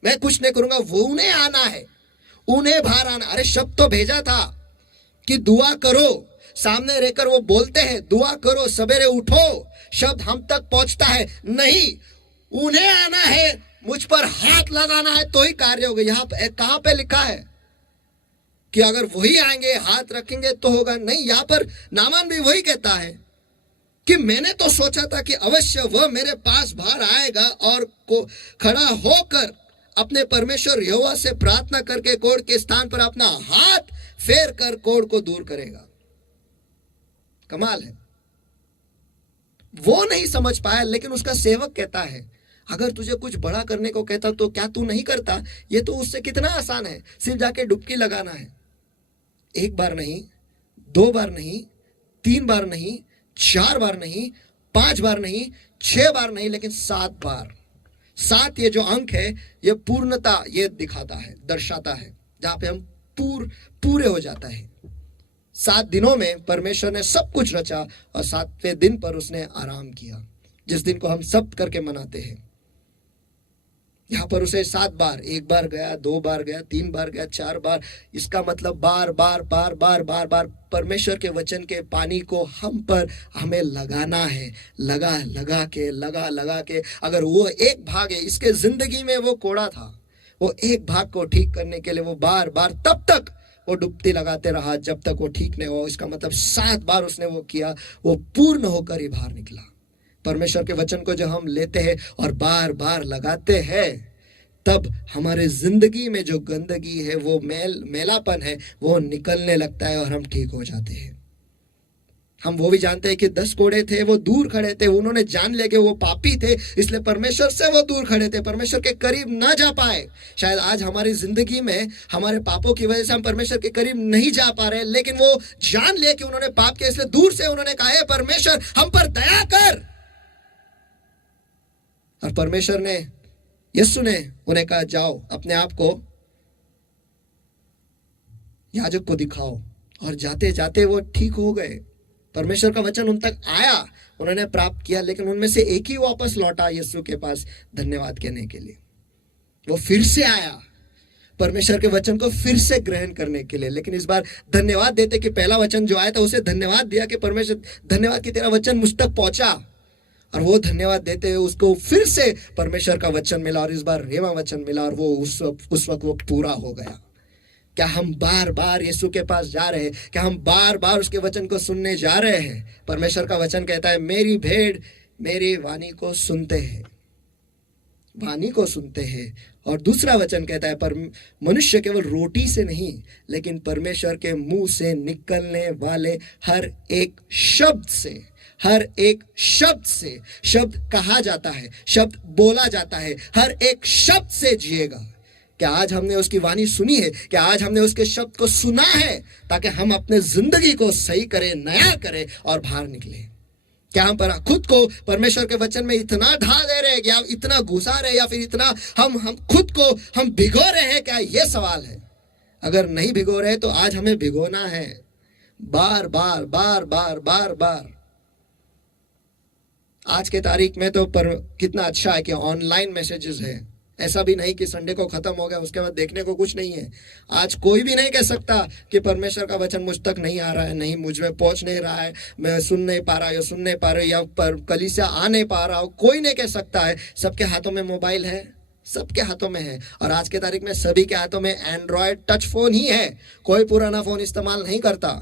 मैं कुछ नहीं करूंगा। वो उन्हें आना है, उन्हें बाहर आना। अरे शब्द तो भेजा था कि दुआ करो, सामने रहकर वो बोलते हैं दुआ करो, सवेरे उठो, शब्द हम तक पहुंचता है। नहीं, उन्हें आना है, मुझ पर हाथ लगाना है तो ही कार्य होगा। यहाँ पे कहां पे लिखा है कि अगर वही आएंगे हाथ रखेंगे तो होगा? नहीं, यहाँ पर नामान भी वही कहता है कि मैंने तो सोचा था कि अवश्य वह मेरे पास बाहर आएगा और को खड़ा होकर अपने परमेश्वर यहोवा से प्रार्थना करके कोढ़ के स्थान पर अपना हाथ फेर कर कोढ़ को दूर करेगा। कमाल है। वो नहीं समझ पाया, लेकिन उसका सेवक कहता है अगर तुझे कुछ बड़ा करने को कहता तो क्या तू नहीं करता? ये तो उससे कितना आसान है, सिर्फ जाके डुबकी लगाना है। 1 बार नहीं, 2 बार नहीं, 3 बार नहीं, 4 बार नहीं, 5 बार नहीं, 6 बार नहीं, लेकिन 7 बार। 7 ये जो अंक है ये पूर्णता ये दिखाता है, दर्शाता है, जहां पे हम पूरे हो जाता है। 7 दिनों में परमेश्वर ने सब कुछ रचा और 7वें दिन पर उसने आराम किया, जिस दिन को हम सब्त करके मनाते हैं। यहां पर उसे 7 बार, 1 बार गया, 2 बार गया, 3 बार गया, 4 बार। इसका मतलब बार बार परमेश्वर के वचन के पानी को हमें लगाना है, लगा के। अगर वो एक भाग है, इसके जिंदगी में वो कोड़ा था, वो एक भाग को ठीक करने के लिए वो बार तब तक वो डुबकी लगाते रहा जब तक वो ठीक नहीं हुआ। इसका मतलब 7 बार उसने वो किया, वो पूर्ण होकर ही बाहर निकला। परमेश्वर के वचन को जब हम लेते हैं और बार लगाते हैं, तब हमारे जिंदगी में जो गंदगी है, वो मैलापन है, वो निकलने लगता है और हम ठीक हो जाते हैं। हम वो भी जानते हैं कि 10 कोढ़े थे, वो दूर खड़े थे, उन्होंने जान लिया कि वो पापी थे, इसलिए परमेश्वर से वो दूर खड़े थे, परमेश्वर के करीब ना जा पाए। शायद आज हमारी जिंदगी में हमारे पापों की वजह से हम परमेश्वर के करीब नहीं जा पा रहे, लेकिन वो जान लिया कि उन्होंने पाप किया, इसलिए दूर से उन्होंने कहा है परमेश्वर हम पर दया कर। और परमेश्वर ने, यीशु ने उन्हें कहा जाओ अपने आप को याजक को दिखाओ, और जाते जाते वो ठीक हो गए। परमेश्वर का वचन उन तक आया, उन्होंने प्राप्त किया, लेकिन उनमें से एक ही वापस लौटा यीशु के पास धन्यवाद कहने के लिए। वो फिर से आया परमेश्वर के वचन को फिर से ग्रहण करने के लिए, लेकिन इस बार धन्यवाद देते कि पहला वचन जो आया था उसे धन्यवाद दिया कि परमेश्वर धन्यवाद कि तेरा वचन मुझ तक पहुंचा, और वो धन्यवाद देते हुए उसको फिर से परमेश्वर का वचन मिला, और इस बार रेवा वचन मिला, और वो उस वक्त वो पूरा हो गया। क्या हम बार बार यीशु के पास जा रहे हैं? क्या हम बार बार उसके वचन को सुनने जा रहे हैं? परमेश्वर का वचन कहता है, मेरी भेड़ मेरी वाणी को सुनते हैं, वाणी को सुनते हैं। और दूसरा वचन कहता है, पर मनुष्य केवल रोटी से नहीं लेकिन परमेश्वर के मुंह से निकलने वाले हर एक शब्द से, हर एक शब्द से, शब्द कहा जाता है, शब्द बोला जाता है, हर एक शब्द से जिएगा। क्या आज हमने उसकी वाणी सुनी है? क्या आज हमने उसके शब्द को सुना है ताकि हम अपने जिंदगी को सही करें, नया करें और बाहर निकले? क्या हम पर खुद को परमेश्वर के वचन में इतना ढा दे रहे हैं, या इतना घुसा रहे, या फिर इतना हम खुद को हम भिगो रहे हैं? क्या ये सवाल है। अगर नहीं भिगो रहे तो आज हमें भिगोना है, बार बार बार बार बार बार। आज के तारीख में तो पर कितना अच्छा है कि ऑनलाइन मैसेजेस है। ऐसा भी नहीं कि संडे को खत्म हो गया उसके बाद देखने को कुछ नहीं है। आज कोई भी नहीं कह सकता कि परमेश्वर का वचन मुझ तक नहीं आ रहा है, नहीं मुझ में पहुंच नहीं रहा है, मैं सुन नहीं पा रहा, या सुन नहीं पा रहा, या पर कलीसिया आ नहीं पा रहा हो। कोई नहीं कह सकता है। सबके हाथों में मोबाइल है, सबके हाथों में है। और आज के तारीख में सभी के हाथों में एंड्रॉयड टच फोन ही है। कोई पुराना फोन इस्तेमाल नहीं करता।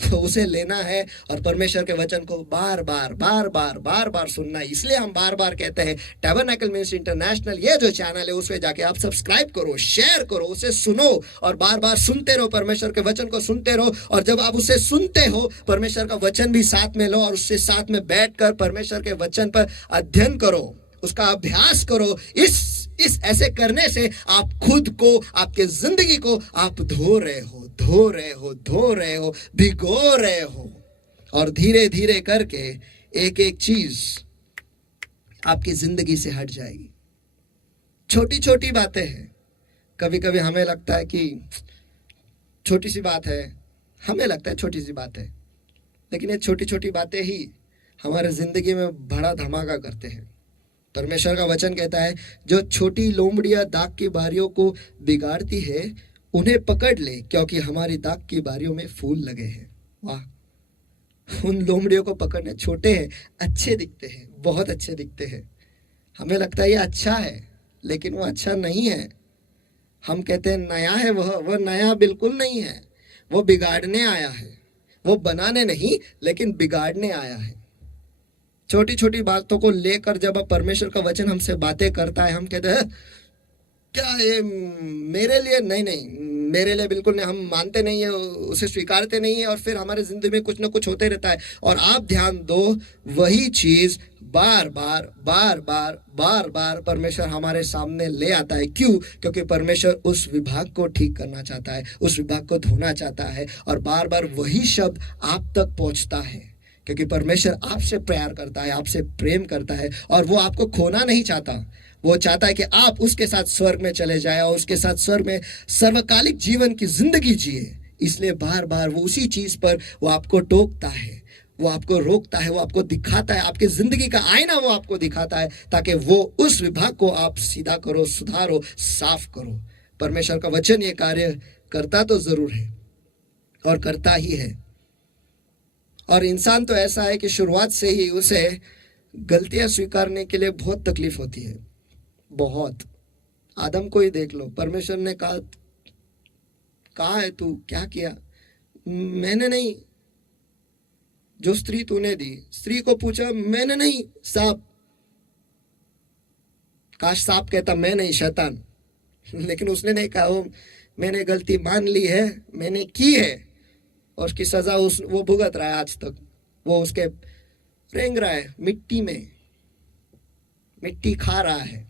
तो उसे लेना है और परमेश्वर के वचन को बार बार बार बार बार बार सुनना है। इसलिए हम बार बार कहते हैं, टैबरनेकल मिनिस्ट्री इंटरनेशनल ये जो चैनल है उसमें जाके आप सब्सक्राइब करो, शेयर करो, उसे सुनो और बार बार सुनते रहो। परमेश्वर के वचन को सुनते रहो, और जब आप उसे सुनते हो परमेश्वर का वचन भी साथ में लो और उससे साथ में बैठकर परमेश्वर के वचन पर अध्ययन करो, उसका अभ्यास करो। इस ऐसे करने से आप खुद को, आपके जिंदगी को आप धो रहे हो, धो रहे हो, धो रहे हो, भिगो रहे हो। और धीरे धीरे करके एक एक चीज आपकी जिंदगी से हट जाएगी। छोटी छोटी बातें हैं। कभी कभी हमें लगता है कि छोटी सी बात है, हमें लगता है छोटी सी बात है, लेकिन ये छोटी छोटी बातें ही हमारे जिंदगी में बड़ा धमाका करते हैं। परमेश्वर का वचन कहता है, जो छोटी लोमड़ियां दाग की बारियों को बिगाड़ती है उन्हें पकड़ ले, क्योंकि हमारी दाग की बारियों में फूल लगे हैं। वाह, उन लोमड़ियों को पकड़ने। छोटे हैं, अच्छे दिखते हैं, बहुत अच्छे दिखते हैं। हमें लगता है ये अच्छा है, लेकिन वो अच्छा नहीं है। हम कहते हैं नया है, वह नया बिल्कुल नहीं है। वो बिगाड़ने आया है, वो बनाने नहीं लेकिन बिगाड़ने आया है। छोटी छोटी बातों को लेकर जब परमेश्वर का वचन हमसे बातें करता है, हम कहते हैं क्या ये मेरे लिए? नहीं, मेरे लिए बिल्कुल नहीं। हम मानते नहीं है, उसे स्वीकारते नहीं है, और फिर हमारे जिंदगी में कुछ ना कुछ होते रहता है। और आप ध्यान दो, वही चीज बार बार बार बार बार बार परमेश्वर हमारे सामने ले आता है। क्यों? क्योंकि परमेश्वर उस विभाग को ठीक करना चाहता है, उस विभाग को धोना चाहता है, और बार बार वही शब्द आप तक पहुंचता है। क्योंकि परमेश्वर आपसे प्यार करता है, आपसे प्रेम करता है, और वो आपको खोना नहीं चाहता। वो चाहता है कि आप उसके साथ स्वर्ग में चले जाए और उसके साथ स्वर्ग में सर्वकालिक जीवन की जिंदगी जिए। इसलिए बार बार वो उसी चीज पर वो आपको टोकता है, वो आपको रोकता है, वो आपको दिखाता है, आपकी जिंदगी का आईना वो आपको दिखाता है, ताकि वो उस विभाग को आप सीधा करो, सुधारो, साफ करो। परमेश्वर का वचन ये कार्य करता तो जरूर है और करता ही है। और इंसान तो ऐसा है कि शुरुआत से ही उसे गलतियां स्वीकारने के लिए बहुत तकलीफ होती है, बहुत। आदम को ही देख लो, परमेश्वर ने कहा है तू क्या किया? मैंने नहीं। जो स्त्री तूने दी, स्त्री को पूछा, मैंने नहीं। सांप, काश सांप कहता मैं नहीं, शैतान। लेकिन उसने नहीं कहा, मैंने गलती मान ली है, मैंने की है, और उसकी सजा वो भुगत रहा है आज तक। वो उसके रेंग रहा है मिट्टी में, मिट्टी खा रहा है।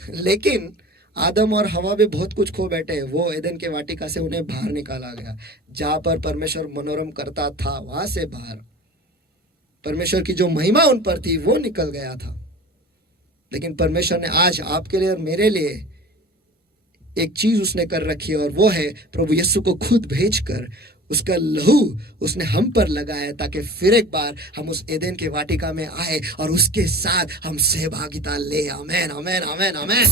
लेकिन आदम और हवा भी बहुत कुछ खो बैठे। वो एदन के वाटिका से उन्हें बाहर निकाला गया, जहां पर परमेश्वर मनोरम करता था, वहां से बाहर परमेश्वर की जो महिमा उन पर थी वो निकल गया था। लेकिन परमेश्वर ने आज आपके लिए और मेरे लिए एक चीज उसने कर रखी है, और वो है प्रभु यीशु को खुद भेजकर उसका लहू उसने हम पर लगाया, ताकि फिर एक बार हम उस एदेन के वाटिका में आए और उसके साथ हम सहभागिता ले। आमेन, आमेन, आमेन, आमेन।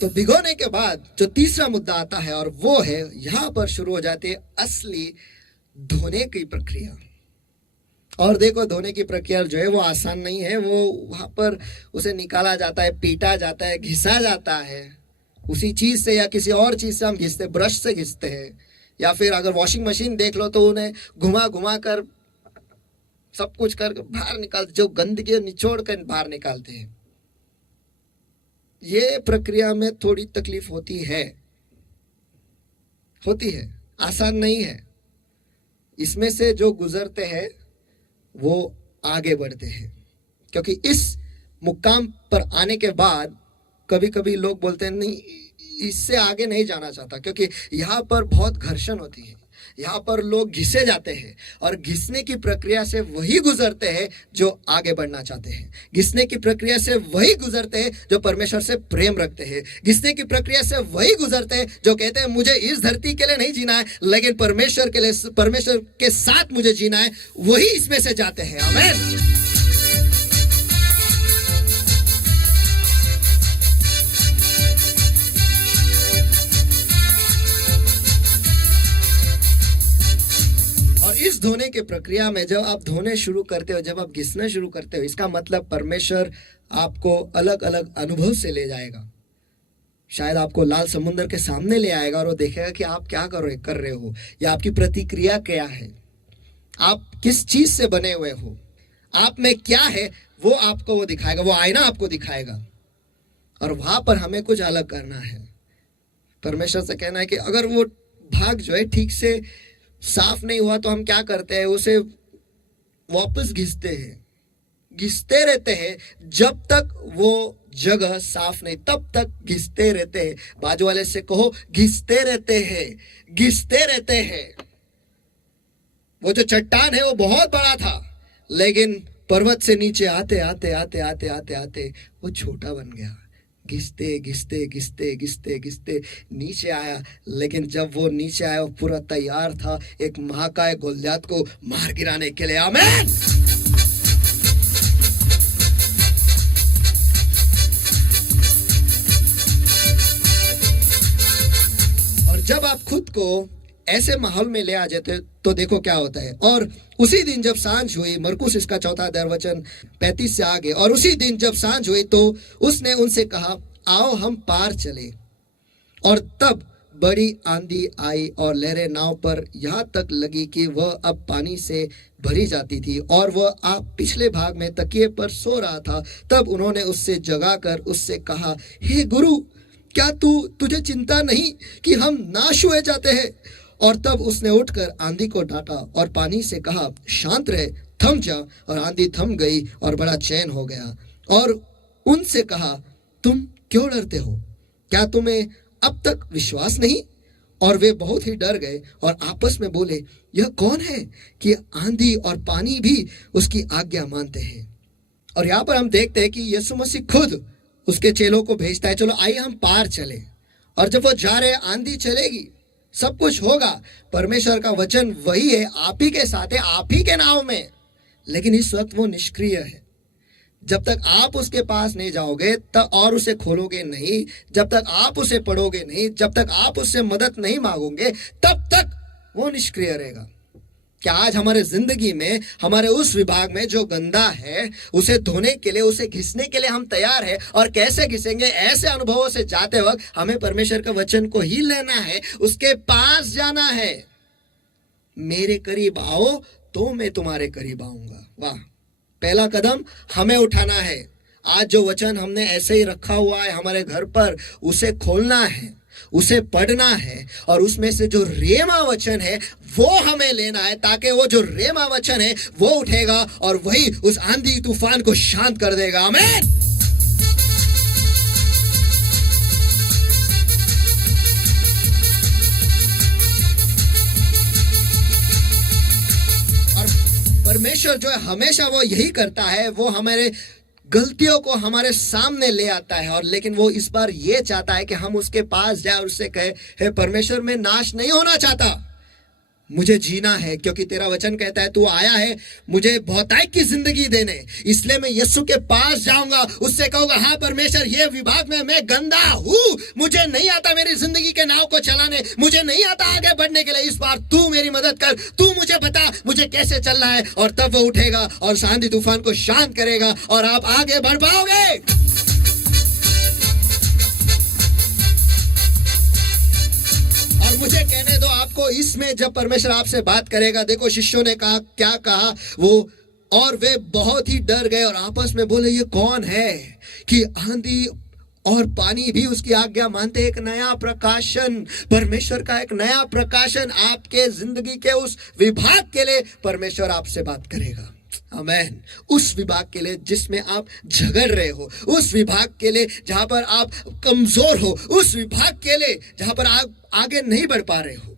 तो भिगोने के बाद जो तीसरा मुद्दा आता है, और वो है यहां पर शुरू हो जाती है असली धोने की प्रक्रिया। और देखो धोने की प्रक्रिया जो है वो आसान नहीं है। वो वहां पर उसे निकाला जाता है, पीटा जाता है, घिसा जाता है। उसी चीज से या किसी और चीज से हम घिसते, ब्रश से घिसते हैं, या फिर अगर वॉशिंग मशीन देख लो तो उन्हें घुमा घुमा कर सब कुछ कर बाहर निकालते, जो गंदगी निचोड़ कर बाहर निकालते हैं। ये प्रक्रिया में थोड़ी तकलीफ होती है, आसान नहीं है। इसमें से जो गुजरते हैं वो आगे बढ़ते हैं, क्योंकि इस मुकाम पर आने के बाद कभी कभी लोग बोलते हैं नहीं, इससे आगे नहीं जाना चाहता, क्योंकि यहाँ पर बहुत घर्षण होती है, यहाँ पर लोग घिसे जाते हैं, और घिसने की प्रक्रिया से वही गुजरते हैं जो आगे बढ़ना चाहते हैं। घिसने की प्रक्रिया से वही गुजरते हैं जो परमेश्वर से प्रेम रखते हैं। घिसने की प्रक्रिया से वही गुजरते हैं जो कहते हैं मुझे इस धरती के लिए नहीं जीना है, लेकिन परमेश्वर के लिए, परमेश्वर के साथ मुझे जीना है। वही इसमें से जाते हैं। आमीन। इस धोने की प्रक्रिया में जब आप धोने शुरू करते हो, जब आप घिसना शुरू करते हो, इसका मतलब परमेश्वर आपको अलग अलग अनुभव से ले जाएगा। शायद आपको लाल समुद्र के सामने ले आएगा और वो देखेगा कि आप क्या कर रहे हो, या आपकी प्रतिक्रिया क्या है, आप किस चीज से बने हुए हो, आप में क्या है, वो आपको वो दिखाएगा, वो आईना आपको दिखाएगा। और वहां पर हमें कुछ अलग करना है। परमेश्वर से कहना है कि अगर वो भाग जो है ठीक से साफ नहीं हुआ तो हम क्या करते हैं, उसे वापस घिसते रहते हैं जब तक वो जगह साफ नहीं, तब तक घिसते रहते हैं। बाजू वाले से कहो घिसते रहते हैं। वो जो चट्टान है वो बहुत बड़ा था, लेकिन पर्वत से नीचे आते आते वो छोटा बन गया। घिसते नीचे आया, लेकिन जब वो नीचे आया वो पूरा तैयार था एक महाकाय गोलियत को मार गिराने के लिए। आमीन। और जब आप खुद को ऐसे माहौल में ले आ जाते तो देखो क्या होता है। और उसी दिन जब सांझ हुई, मरकुस इसका 4 अध्याय वचन 35 से आगे, और उसी दिन जब सांझ हुई तो उसने उनसे कहा आओ हम पार चले। और तब बड़ी आंधी आई और लहरें नाव पर यहाँ तक लगी कि वह अब पानी से भरी जाती थी, और वह आप पिछले भाग में तकिए पर सो रहा था। तब उन्होंने उससे जगाकर उससे कहा, हे गुरु, क्या तुझे चिंता नहीं कि हम नाश हुए जाते हैं? और तब उसने उठकर आंधी को डांटा और पानी से कहा, शांत रहे, थम जा। और आंधी थम गई और बड़ा चैन हो गया। और उनसे कहा, तुम क्यों डरते हो? क्या तुम्हें अब तक विश्वास नहीं? और वे बहुत ही डर गए और आपस में बोले, यह कौन है कि आंधी और पानी भी उसकी आज्ञा मानते हैं? और यहाँ पर हम देखते हैं कि यीशु मसीह खुद उसके चेलों को भेजता है, चलो आइए हम पार चले। और जब वो जा रहे, आंधी चलेगी, सब कुछ होगा। परमेश्वर का वचन वही है, आप ही के साथ है, आप ही के नाव में। लेकिन इस वक्त वो निष्क्रिय है। जब तक आप उसके पास नहीं जाओगे तब, और उसे खोलोगे नहीं, जब तक आप उसे पढ़ोगे नहीं, जब तक आप उससे मदद नहीं मांगोगे, तब तक वो निष्क्रिय रहेगा। क्या आज हमारे जिंदगी में, हमारे उस विभाग में जो गंदा है, उसे धोने के लिए, उसे घिसने के लिए हम तैयार है? और कैसे घिसेंगे? ऐसे अनुभवों से जाते वक्त हमें परमेश्वर के वचन को ही लेना है, उसके पास जाना है। मेरे करीब आओ तो मैं तुम्हारे करीब आऊंगा। वाह, पहला कदम हमें उठाना है। आज जो वचन हमने ऐसे ही रखा हुआ है हमारे घर पर, उसे खोलना है, उसे पढ़ना है, और उसमें से जो रेमा वचन है वो हमें लेना है, ताकि वो जो रेमा वचन है वो उठेगा और वही उस आंधी तूफान को शांत कर देगा। आमीन। और परमेश्वर जो है हमेशा वो यही करता है, वो हमारे गलतियों को हमारे सामने ले आता है। और लेकिन वो इस बार ये चाहता है कि हम उसके पास जाए और उससे कहे, हे परमेश्वर, मैं नाश नहीं होना चाहता, मुझे जीना है, क्योंकि तेरा वचन कहता है तू आया है मुझे बहुतायत की जिंदगी देने। इसलिए मैं यीशु के पास जाऊंगा, उससे कहूंगा, हाँ परमेश्वर, ये विभाग में मैं गंदा हूं, मुझे नहीं आता मेरी जिंदगी के नाव को चलाने, मुझे नहीं आता आगे बढ़ने के लिए। इस बार तू मेरी मदद कर, तू मुझे बता मुझे कैसे चलना है, और तब वो उठेगा और आंधी तूफान को शांत करेगा और आप आगे बढ़ पाओगे। और मुझे कहने दो आपको, इसमें जब परमेश्वर आपसे बात करेगा, देखो शिष्यों ने कहा, क्या कहा वो, और वे बहुत ही डर गए और आपस में बोले ये कौन है कि आंधी और पानी भी उसकी आज्ञा मानते। एक नया प्रकाशन, परमेश्वर का एक नया प्रकाशन आपके जिंदगी के उस विभाग के लिए परमेश्वर आपसे बात करेगा। आमेन। उस विभाग के लिए जिसमें आप झगड़ रहे हो, उस विभाग के लिए जहां पर आप कमजोर हो, उस विभाग के लिए जहां पर आप आगे नहीं बढ़ पा रहे हो।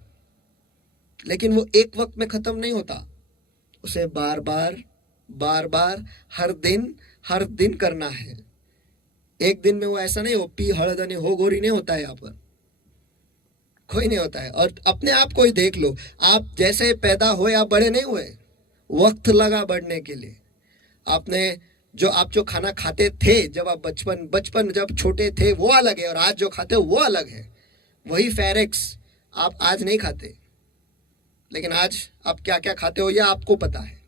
लेकिन वो एक वक्त में खत्म नहीं होता, उसे बार बार हर दिन करना है। एक दिन में वो ऐसा नहीं हो पी हड़दनी हो गोरी नहीं होता है, यहाँ पर कोई नहीं होता है। और अपने आप को ही देख लो, आप जैसे पैदा हुए आप बड़े नहीं हुए, वक्त लगा बढ़ने के लिए। आप जो खाना खाते थे जब आप बचपन जब छोटे थे वो अलग है, और आज जो खाते हो वो अलग है। वही फेरेक्स आप आज नहीं खाते, लेकिन आज आप क्या क्या खाते हो ये आपको पता है।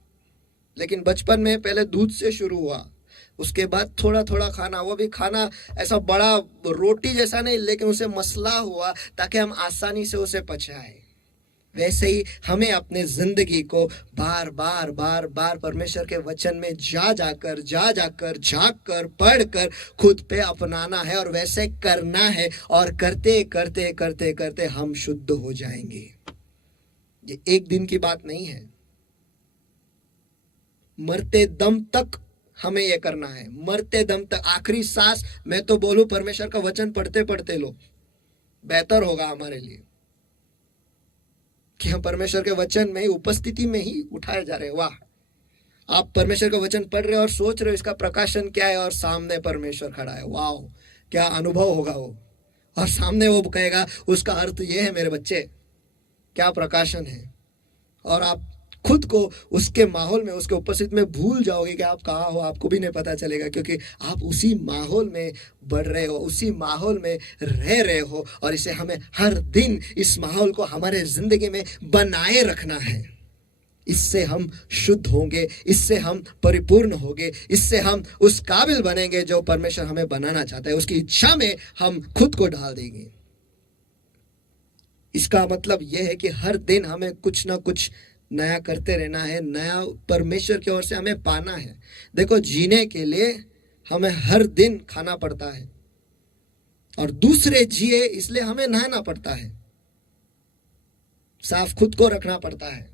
लेकिन बचपन में पहले दूध से शुरू हुआ, उसके बाद थोड़ा थोड़ा खाना, वो भी खाना ऐसा बड़ा रोटी जैसा नहीं, लेकिन उसे मसला हुआ ताकि हम आसानी से उसे पचाएं। वैसे ही हमें अपने जिंदगी को बार बार परमेश्वर के वचन में जाकर झांक कर पढ़ कर खुद पे अपनाना है, और वैसे करना है, और करते हम शुद्ध हो जाएंगे। ये एक दिन की बात नहीं है, मरते दम तक हमें यह करना है, मरते दम तक, आखिरी सांस। मैं तो बोलूं परमेश्वर का वचन पढ़ते लो, बेहतर होगा हमारे लिए कि हम परमेश्वर के वचन में उपस्थिति में ही उठाए जा रहे हैं। वाह, आप परमेश्वर का वचन पढ़ रहे हो और सोच रहे हो इसका प्रकाशन क्या है, और सामने परमेश्वर खड़ा है। वाह, क्या अनुभव होगा वो, और सामने वो कहेगा उसका अर्थ ये है मेरे बच्चे, क्या प्रकाशन है। और आप खुद को उसके माहौल में, उसके उपस्थिति में भूल जाओगे कि आप कहाँ हो, आपको भी नहीं पता चलेगा, क्योंकि आप उसी माहौल में बढ़ रहे हो, उसी माहौल में रह रहे हो। और इसे हमें हर दिन इस माहौल को हमारे जिंदगी में बनाए रखना है। इससे हम शुद्ध होंगे, इससे हम परिपूर्ण होंगे, इससे हम उस काबिल बनेंगे जो परमेश्वर हमें बनाना चाहता है। उसकी इच्छा में हम खुद को डाल देंगे। इसका मतलब यह है कि हर दिन हमें कुछ ना कुछ नया करते रहना है, नया परमेश्वर की ओर से हमें पाना है। देखो, जीने के लिए हमें हर दिन खाना पड़ता है, और दूसरे जिए इसलिए हमें नहाना पड़ता है, साफ खुद को रखना पड़ता है।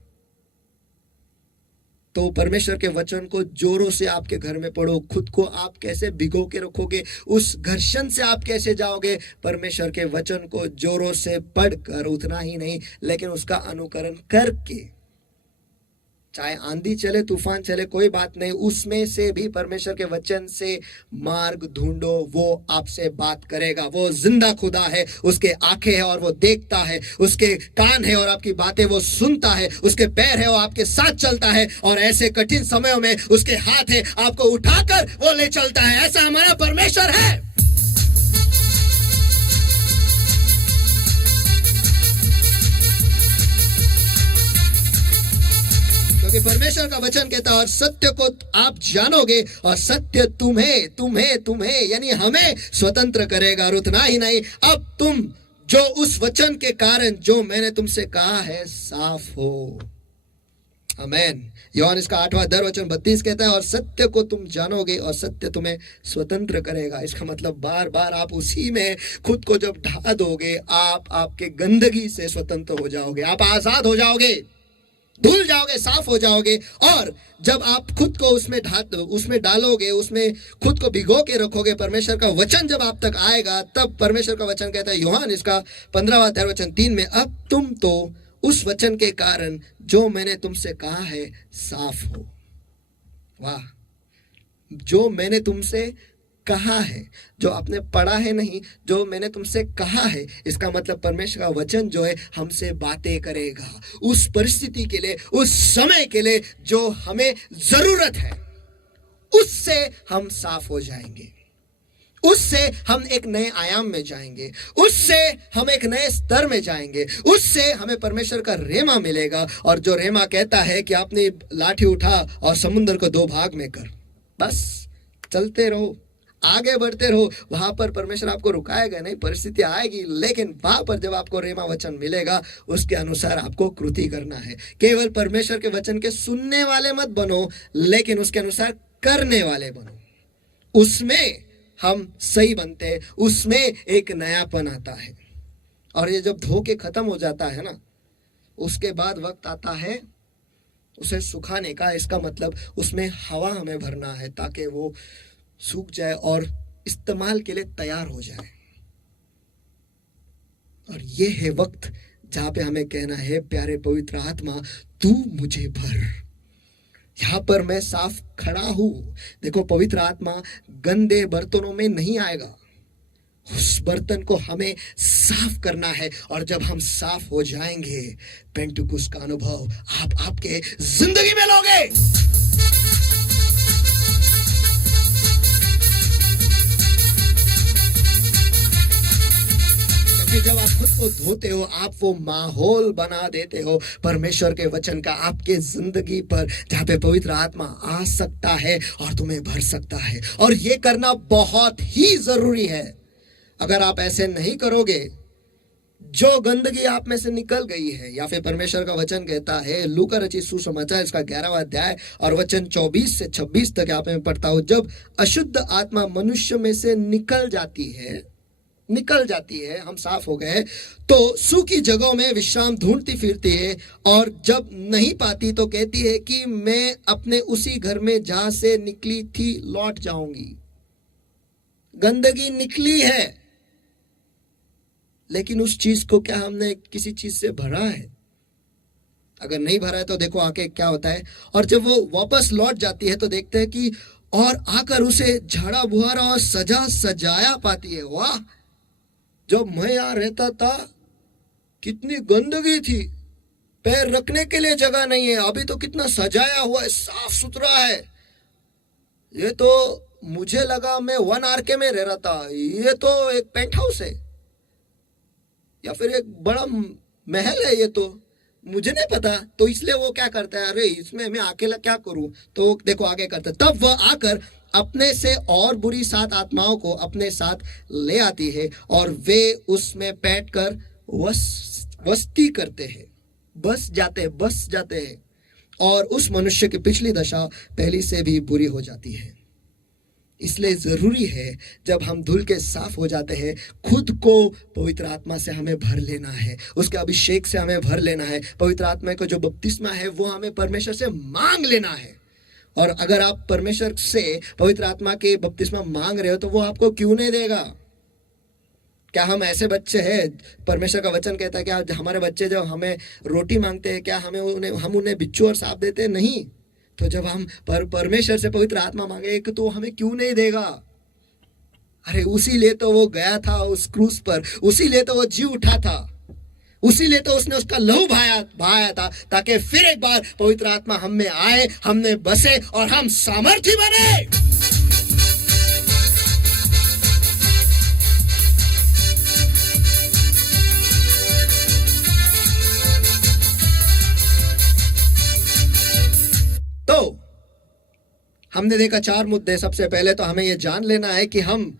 तो परमेश्वर के वचन को जोरों से आपके घर में पढ़ो। खुद को आप कैसे भिगो के रखोगे, उस घर्षण से आप कैसे जाओगे, परमेश्वर के वचन को जोरों से पढ़कर, उतना ही नहीं लेकिन उसका अनुकरण करके। चाहे आंधी चले, तूफान चले, कोई बात नहीं, उसमें से भी परमेश्वर के वचन से मार्ग ढूंढो। वो आपसे बात करेगा। वो जिंदा खुदा है, उसके आंखें हैं और वो देखता है, उसके कान है और आपकी बातें वो सुनता है, उसके पैर है वो आपके साथ चलता है, और ऐसे कठिन समयों में उसके हाथ है आपको उठाकर वो ले चलता है। ऐसा हमारा परमेश्वर है। परमेश्वर का वचन कहता है, और सत्य को आप जानोगे और सत्य तुम्हें यानी हमें स्वतंत्र करेगा। और उतना ही नहीं, अब तुम जो उस वचन के कारण जो मैंने तुमसे कहा है साफ हो। आमेन। यूहन्ना इसका 8वां वचन 32 कहता है, और सत्य को तुम जानोगे और सत्य तुम्हें स्वतंत्र करेगा। इसका मतलब बार बार आप उसी में खुद को जब ढा दोगे, आप आपके गंदगी से स्वतंत्र हो जाओगे, आप आजाद हो जाओगे, धुल जाओगे, साफ हो जाओगे। और जब आप खुद को उसमें डालोगे, उसमें खुद को भिगो के रखोगे, परमेश्वर का वचन जब आप तक आएगा, तब परमेश्वर का वचन कहता है यूहन्ना इसका 15वां वचन 3 में, अब तुम तो उस वचन के कारण जो मैंने तुमसे कहा है साफ हो। वाह, जो मैंने तुमसे कहा है, जो आपने पढ़ा है नहीं, जो मैंने तुमसे कहा है। इसका मतलब परमेश्वर का वचन जो है हमसे बातें करेगा उस परिस्थिति के लिए, उस समय के लिए जो हमें जरूरत है, उससे हम साफ हो जाएंगे, उससे हम एक नए आयाम में जाएंगे, उससे हम एक नए स्तर में जाएंगे, उससे हमें परमेश्वर का रेमा मिलेगा। और जो रेमा कहता है कि अपनी लाठी उठा और समुद्र को दो भाग में कर, बस चलते रहो, आगे बढ़ते रहो। वहां पर परमेश्वर आपको रुकाएगा नहीं, परिस्थिति आएगी, लेकिन वहां पर जब आपको रेमा वचन मिलेगा उसके अनुसार आपको कृति करना है। केवल परमेश्वर के वचन के सुनने वाले मत बनो, लेकिन उसके अनुसार करने वाले बनो। उसमें हम सही बनते हैं, उसमें एक नयापन आता है। और ये जब धोके खत्म हो जाता है ना, उसके बाद वक्त आता है उसे सुखाने का। इसका मतलब उसमें हवा हमें भरना है ताकि वो सूख जाए और इस्तेमाल के लिए तैयार हो जाए। और ये है वक्त जहां पे हमें कहना है, प्यारे पवित्र आत्मा तू मुझे भर। यहां पर मैं साफ खड़ा हूं। देखो, पवित्र आत्मा गंदे बर्तनों में नहीं आएगा, उस बर्तन को हमें साफ करना है। और जब हम साफ हो जाएंगे, पेंटुकुस का अनुभव आप आपके जिंदगी में लोगे। जब आप खुद को धोते हो, आप वो माहौल बना देते हो परमेश्वर के वचन का आपके जिंदगी पर, जहां पे पवित्र आत्मा आ सकता है और तुम्हें भर सकता है। और ये करना बहुत ही जरूरी है। अगर आप ऐसे नहीं करोगे, जो गंदगी आप में से निकल गई है, या फिर परमेश्वर का वचन कहता है, लूका रचित सुसमाचार इसका 11वां अध्याय और वचन 24 से 26 तक आप में पढ़ता हूं, जब अशुद्ध आत्मा मनुष्य में से निकल जाती है, हम साफ हो गए, तो सूखी जगहों में विश्राम ढूंढती फिरती है। और जब नहीं पाती तो कहती है कि मैं अपने उसी घर में जहां से निकली थी लौट जाऊंगी। गंदगी निकली है, लेकिन उस चीज को क्या हमने किसी चीज से भरा है? अगर नहीं भरा है तो देखो आके क्या होता है। और जब वो वापस लौट जाती है तो देखते हैं कि और आकर उसे झाड़ा बुहारा और सजा सजाया पाती है। वाह, जब मैं यहां रहता था कितनी गंदगी थी, पैर रखने के लिए जगह नहीं है, अभी तो कितना सजाया हुआ है, साफ सुथरा है। ये तो मुझे लगा मैं 1 आरके में रह रहा था, ये तो एक पेंट हाउस है या फिर एक बड़ा महल है, ये तो मुझे नहीं पता। तो इसलिए वो क्या करता है, अरे इसमें मैं अकेला क्या करूं, तो देखो आगे करता है। तब वह आकर अपने से और बुरी 7 आत्माओं को अपने साथ ले आती है और वे उसमें बैठकर वस्ती करते हैं, बस जाते हैं और उस मनुष्य की पिछली दशा पहली से भी बुरी हो जाती है। इसलिए जरूरी है जब हम धुल के साफ हो जाते हैं, खुद को पवित्र आत्मा से हमें भर लेना है, उसके अभिषेक से हमें भर लेना है। पवित्र आत्मा का जो बपतिस्मा है वो हमें परमेश्वर से मांग लेना है। और अगर आप परमेश्वर से पवित्र आत्मा के बपतिस्मा मांग रहे हो तो वो आपको क्यों नहीं देगा? क्या हम ऐसे बच्चे हैं? परमेश्वर का वचन कहता है कि हमारे बच्चे जब हमें रोटी मांगते हैं, क्या हम उन्हें बिच्छू और सांप देते हैं? नहीं। तो जब हम परमेश्वर से पवित्र आत्मा मांगे तो हमें क्यों नहीं देगा? अरे उसी लिए तो वो गया था उस क्रूस पर, उसी लिए तो वो जी उठा था, उसी लिए तो उसने उसका लहू बहाया था, ताकि फिर एक बार पवित्र आत्मा हम में आए, हमने बसे और हम सामर्थी बने। तो हमने देखा 4 मुद्दे। सबसे पहले तो हमें यह जान लेना है कि हम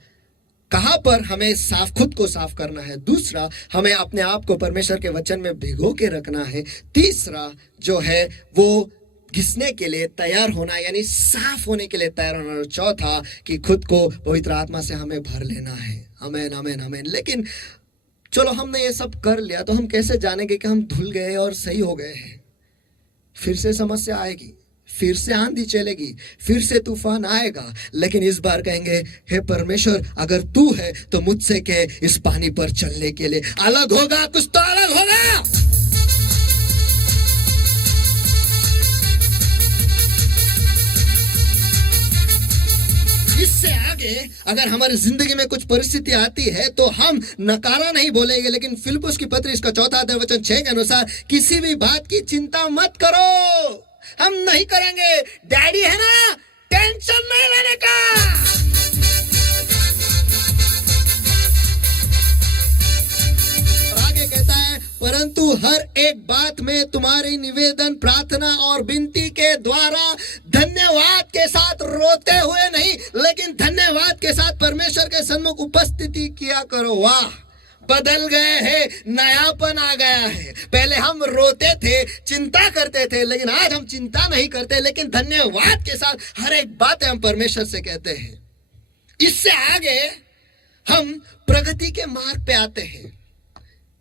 कहां पर हमें खुद को साफ करना है। दूसरा, हमें अपने आप को परमेश्वर के वचन में भिगो के रखना है। तीसरा जो है वो घिसने के लिए तैयार होना, यानी साफ होने के लिए तैयार होना। और चौथा कि खुद को पवित्र आत्मा से हमें भर लेना है। आमीन, आमीन, आमीन। लेकिन चलो हमने ये सब कर लिया, तो हम कैसे जानेंगे कि हम धुल गए और सही हो गए हैं? फिर से समस्या आएगी, फिर से आंधी चलेगी, फिर से तूफान आएगा, लेकिन इस बार कहेंगे, हे परमेश्वर अगर तू है तो मुझसे कह इस पानी पर चलने के लिए। अलग होगा, कुछ तो अलग होगा। इससे आगे अगर हमारी जिंदगी में कुछ परिस्थिति आती है तो हम नकारा नहीं बोलेंगे, लेकिन फिलिप्पुस की पत्री इसका 4 अध्याय वचन 6 के अनुसार किसी भी बात की चिंता मत करो। हम नहीं करेंगे, डैडी है ना, टेंशन नहीं लेने का। परंतु हर एक बात में तुम्हारी निवेदन, प्रार्थना और विनती के द्वारा धन्यवाद के साथ रोते हुए नहीं, लेकिन धन्यवाद के साथ परमेश्वर के सन्मुख उपस्थिति किया करो। वाह, बदल गए हैं, नयापन आ गया है। पहले हम रोते थे, चिंता करते थे, लेकिन आज हम चिंता नहीं करते, लेकिन धन्यवाद के साथ हर एक बात हम परमेश्वर से कहते हैं। इससे आगे हम प्रगति के मार्ग पे आते हैं।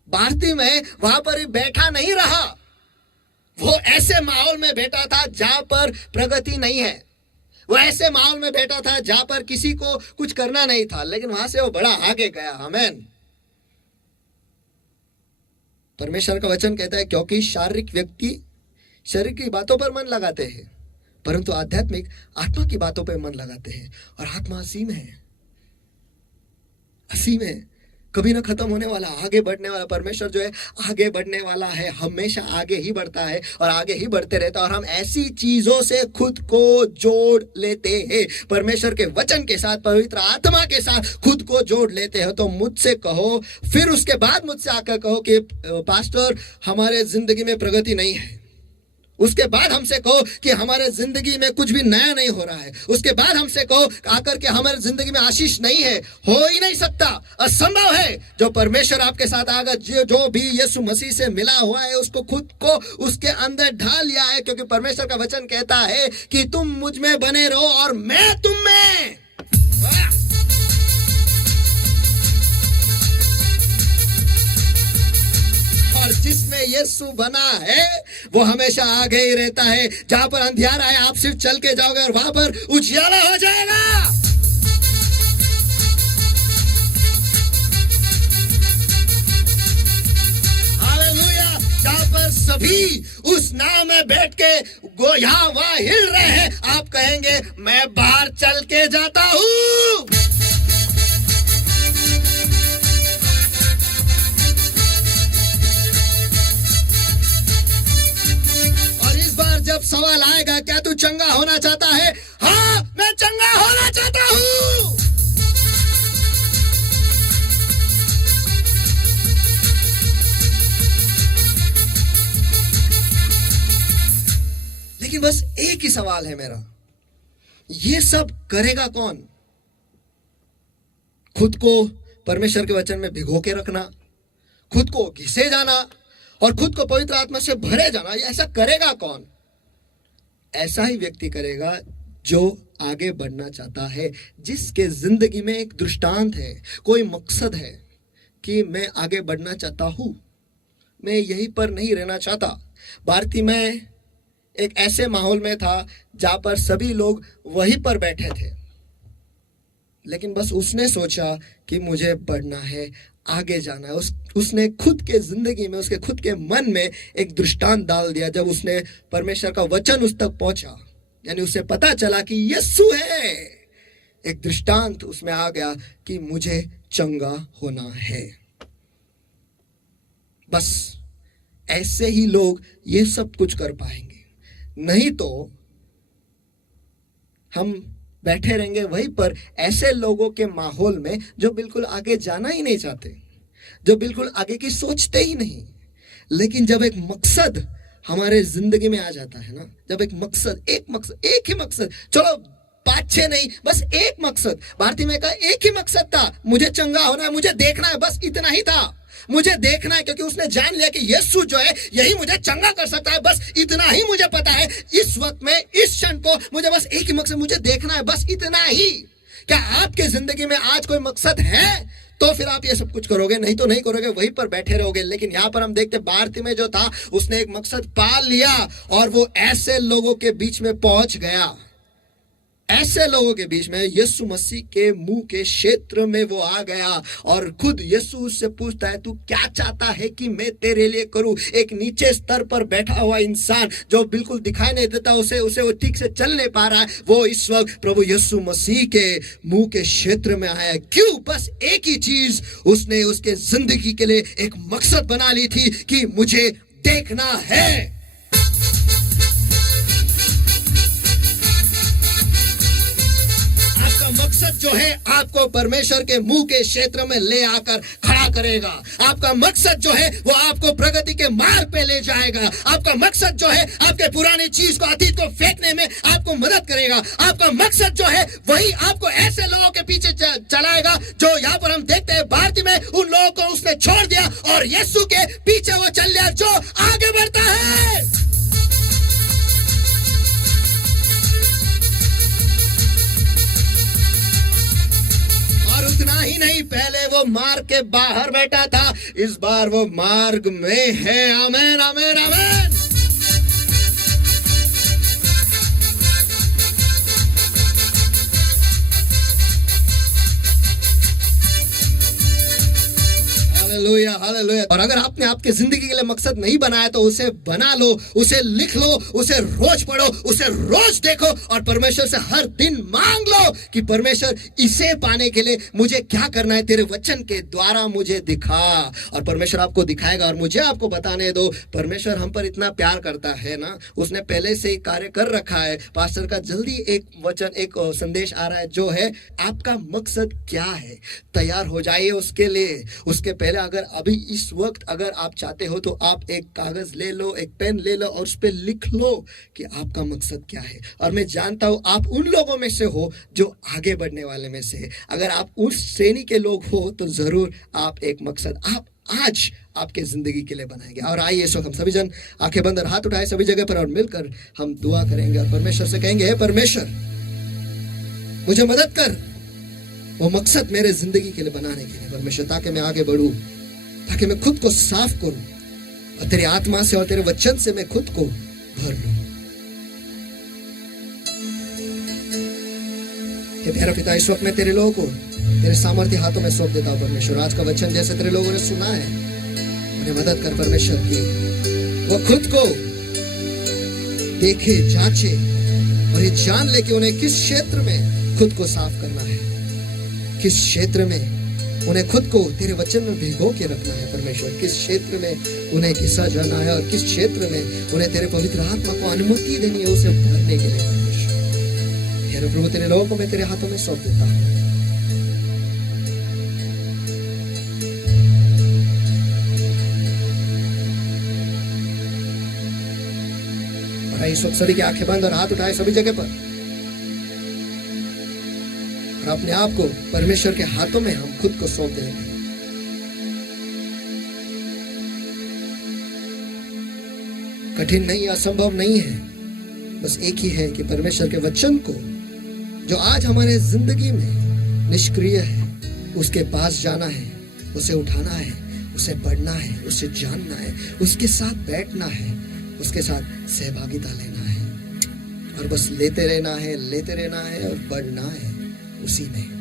भारती में वहां पर ही बैठा नहीं रहा, वो ऐसे माहौल में बैठा था जहां पर प्रगति नहीं है। वो ऐसे माहौल में बैठा था जहां पर किसी को कुछ करना नहीं था, लेकिन वहां से वो बड़ा आगे गया। आमीन। परमेश्वर का वचन कहता है, क्योंकि शारीरिक व्यक्ति शरीर की बातों पर मन लगाते हैं, परंतु आध्यात्मिक आत्मा की बातों पर मन लगाते हैं। और आत्मा असीम है, असीम है, कभी ना खत्म होने वाला, आगे बढ़ने वाला। परमेश्वर जो है आगे बढ़ने वाला है, हमेशा आगे ही बढ़ता है और आगे ही बढ़ते रहता है। और हम ऐसी चीजों से खुद को जोड़ लेते हैं, परमेश्वर के वचन के साथ, पवित्र आत्मा के साथ खुद को जोड़ लेते हो। तो मुझसे कहो, फिर उसके बाद मुझसे आकर कहो कि पास्टर हमारे जिंदगी में प्रगति नहीं है। उसके बाद हमसे कहो कि हमारे जिंदगी में कुछ भी नया नहीं हो रहा है। उसके बाद हमसे कहो आकर के हमारे जिंदगी में आशीष नहीं है। हो ही नहीं सकता, असंभव है। जो परमेश्वर आपके साथ आगा, जो भी यीशु मसीह से मिला हुआ है, उसको खुद को उसके अंदर ढाल लिया है। क्योंकि परमेश्वर का वचन कहता है कि तुम मुझ में बने रहो और मैं तुम में। और जिसमें यीशु बना है वो हमेशा आगे ही रहता है। जहां पर अंधियारा है, आप सिर्फ चल के जाओगे और वहां पर उजियाला हो जाएगा। हालेलुया। जहां पर सभी उस नाव में बैठ के यहाँ वहां हिल रहे हैं, आप कहेंगे मैं बाहर चल के जाता हूं। जब सवाल आएगा क्या तू चंगा होना चाहता है? हाँ, मैं चंगा होना चाहता हूं। लेकिन बस एक ही सवाल है मेरा, ये सब करेगा कौन? खुद को परमेश्वर के वचन में भिगो के रखना, खुद को घिसे जाना और खुद को पवित्र आत्मा से भरे जाना, ये ऐसा करेगा कौन? ऐसा ही व्यक्ति करेगा जो आगे बढ़ना चाहता है, जिसके जिंदगी में एक दृष्टांत है, कोई मकसद है कि मैं आगे बढ़ना चाहता हूं, मैं यहीं पर नहीं रहना चाहता। भारती में एक ऐसे माहौल में था जहां पर सभी लोग वहीं पर बैठे थे, लेकिन बस उसने सोचा कि मुझे बढ़ना है, आगे जाना है। उसने खुद के जिंदगी में, उसके खुद के मन में एक दृष्टांत डाल दिया। जब उसने परमेश्वर का वचन उस तक पहुंचा, यानी उसे पता चला कि यीशु है, एक दृष्टांत उसमें आ गया कि मुझे चंगा होना है। बस ऐसे ही लोग ये सब कुछ कर पाएंगे, नहीं तो हम बैठे रहेंगे वहीं पर ऐसे लोगों के माहौल में जो बिल्कुल आगे जाना ही नहीं चाहते, जो बिल्कुल आगे की सोचते ही नहीं। लेकिन जब एक मकसद हमारे जिंदगी में आ जाता है ना, जब एक ही मकसद, चलो 5-6 नहीं, बस एक मकसद। भारती में का एक ही मकसद था, मुझे चंगा होना है, मुझे देखना है, बस इतना ही था। मुझे देखना है, क्योंकि उसने जान लिया कि यीशु जो है यही मुझे चंगा कर सकता है, बस इतना ही मुझे पता है। इस वक्त में, इस क्षण को मुझे बस एक ही मकसद, मुझे देखना है, बस इतना ही। क्या आपके जिंदगी में आज कोई मकसद है तो फिर आप ये सब कुछ करोगे, नहीं तो नहीं करोगे, वहीं पर बैठे रहोगे। लेकिन यहाँ पर हम देखते भारती में जो था उसने एक मकसद पा लिया और वो ऐसे लोगों के बीच में पहुंच गया, ऐसे लोगों के बीच में, यीशु मसीह के मुंह के क्षेत्र में वो आ गया और खुद यीशु उससे पूछता है, तू क्या चाहता है कि मैं तेरे लिए करूं? एक नीचे स्तर पर बैठा हुआ इंसान जो बिल्कुल दिखाई नहीं देता, उसे वो ठीक से चल नहीं पा रहा है, वो इस वक्त प्रभु यीशु मसीह के मुंह के क्षेत्र में आया। क्यों? बस एक ही चीज उसने उसके जिंदगी के लिए एक मकसद बना ली थी कि मुझे देखना है। मकसद जो है आपको परमेश्वर के मुंह के क्षेत्र में ले आकर खड़ा करेगा। आपका मकसद जो है वो आपको प्रगति के मार्ग पे ले जाएगा। आपका मकसद जो है आपके पुरानी चीज को, अतीत को फेंकने में आपको मदद करेगा। आपका मकसद जो है वही आपको ऐसे लोगों के पीछे चलाएगा जो यहाँ पर हम देखते हैं भारतीय में उन लोगों को उसने छोड़ दिया और यीशु के पीछे वो चल लिया जो आगे बढ़ता है। और उतना ही नहीं, पहले वो मार्ग के बाहर बैठा था, इस बार वो मार्ग में है। आमीन आमीन आमीन। Hallelujah hallelujah. और अगर आपने आपके जिंदगी के लिए मकसद नहीं बनाया तो उसे बना लो, उसे लिख लो, उसे रोज पढ़ो, उसे रोज देखो और परमेश्वर से हर दिन मांग लो कि परमेश्वर इसे पाने के लिए मुझे क्या करना है, तेरे वचन के द्वारा मुझे दिखा। और परमेश्वर आपको दिखाएगा। और मुझे आपको बताने दो, परमेश्वर हम पर इतना प्यार करता है ना, उसने पहले से ही कार्य कर रखा है। पास्टर का जल्दी एक वचन, एक संदेश आ रहा है जो है आपका मकसद क्या है, तैयार हो जाइए उसके लिए। उसके पहले अगर अभी इस वक्त अगर आप चाहते हो तो आप एक कागज ले लो, एक पेन ले लो और उस पर लिख लो कि आपका मकसद क्या है। और मैं जानता हूं आप उन लोगों में से हो जो आगे बढ़ने वाले में से है। अगर आप उस श्रेणी के लोग हो तो जरूर आप एक मकसद आप आज आपके जिंदगी के लिए बनाएंगे। और आइए इस वक्त हम सभी जन आंखें बंद और हाथ उठाए सभी जगह पर और मिलकर हम दुआ करेंगे और परमेश्वर से कहेंगे, हे परमेश्वर मुझे मदद कर वो मकसद मेरे जिंदगी के लिए बनाने के लिए परमेश्वर, ताकि मैं आगे बढ़ूं, ताकि मैं खुद को साफ करूं और तेरी आत्मा से और तेरे वचन से मैं खुद को भर लूं। कि प्यारा पिता, इस वक्त मैं तेरे लोगों को तेरे सामर्थ्य हाथों में सौंप देता हूं परमेश्वर। आज का वचन जैसे तेरे लोगों ने सुना है, उन्हें मदद कर परमेश्वर की वो खुद को देखे, जांचे और ये जान ले कि उन्हें किस क्षेत्र में खुद को साफ करना है, किस क्षेत्र में उन्हें खुद को तेरे वचन में भिगो के रखना है परमेश्वर, किस क्षेत्र में उन्हें घिसा जाना है और किस क्षेत्र में उन्हें तेरे पवित्र आत्मा को अनुमति देनी है उसे भरने के लिए परमेश्वर। हे प्रभु, तेरे लोगों को मैं तेरे हाथों में सौंप देता हूं। और इस वक्त सभी की आंखें बंद और हाथ उठाए सभी जगह पर और अपने आप को परमेश्वर के हाथों में हम खुद को सौंप देंगे। कठिन नहीं, असंभव नहीं है, बस एक ही है कि परमेश्वर के वचन को जो आज हमारे जिंदगी में निष्क्रिय है उसके पास जाना है, उसे उठाना है, उसे पढ़ना है, उसे जानना है, उसके साथ बैठना है, उसके साथ सहभागिता लेना है और बस लेते रहना है और बढ़ना है उसी में।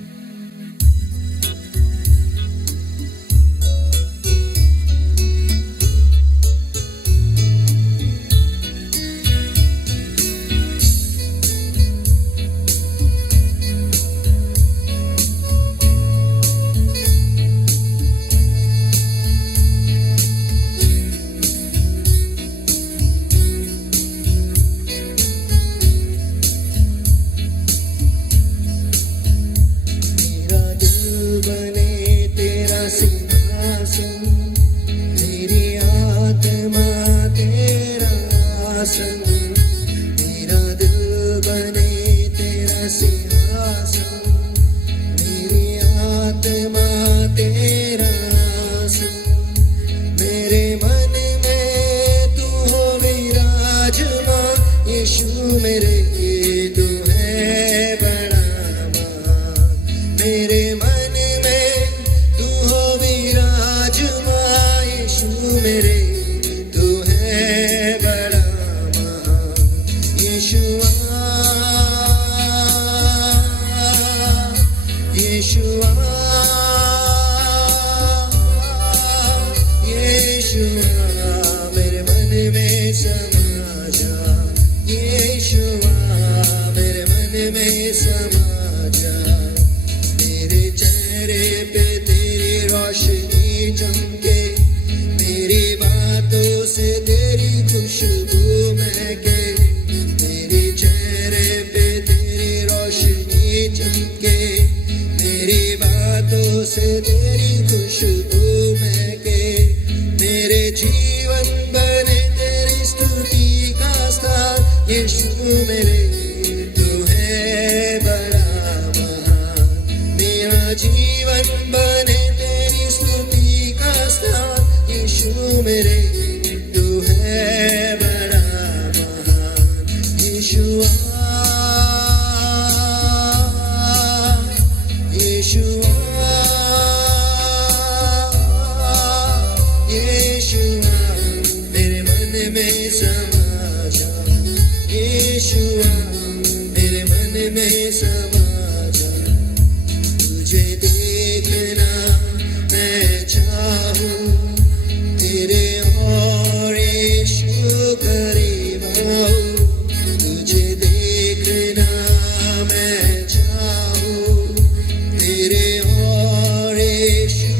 से तेरी खुशबू मेरे, तू है बड़ा महान यीशुआ, यीशुआ, यीशुआ, मेरे मन में समा जा, यीशुआ, मेरे मन में समा जा, तुझे देखना मैं चाहूं, तेरे और यीशु करीब आऊं, तुझे देखना मैं चाहूं, तेरे और यीशु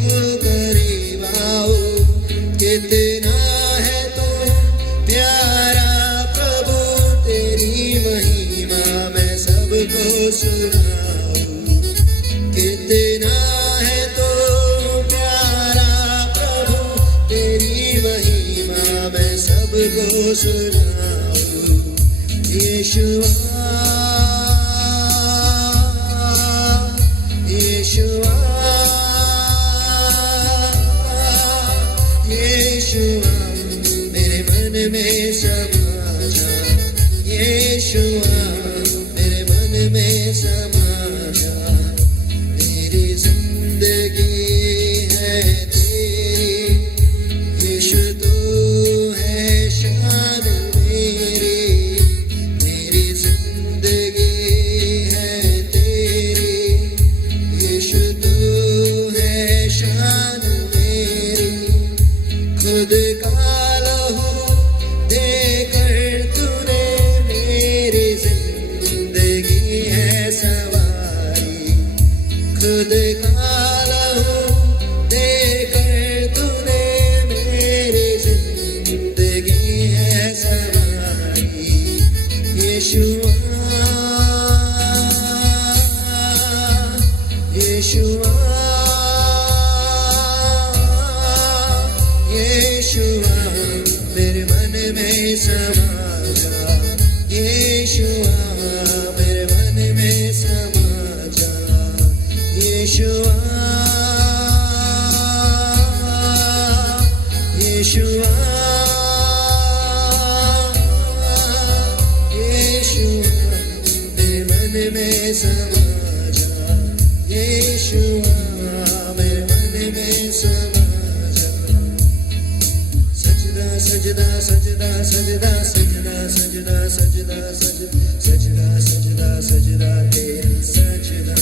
करीब आऊं, कितना है तो प्यारा प्रभु, तेरी महिमा मैं सबको सुनाऊं, कितना है तो प्यारा प्रभु, तेरी महिमा मैं सबको सुनाऊं, यीशुआ, यीशुआ, यीशुआ, मेरे मन में समा जा, यीशुआ, मेरे मन में समा जा, मेरी जिंदगी है तेरी, यीशु तू है शान मेरी, मेरी जिंदगी है तेरी, यीशु तू है शान मेरी, खुद का लहू देकर तूने मेरी जिंदगी है सवारी, खुद का लहू देकर तूने मेरी जिंदगी है सवारी, यीशुआ, यीशुआ, यीशुआ, मेरे मन में समा जा, यीशुआ, मेरे मन में समा जा, यीशुआ, यीशुआ, यीशुआ, मेरे मन में समा जा, यीशुआ, मेरे मन में समा जा, सजदा सजदा सजदा सजदा सजदा सजदा सजदा सजदा सजदा सजदा तेरा सजदा,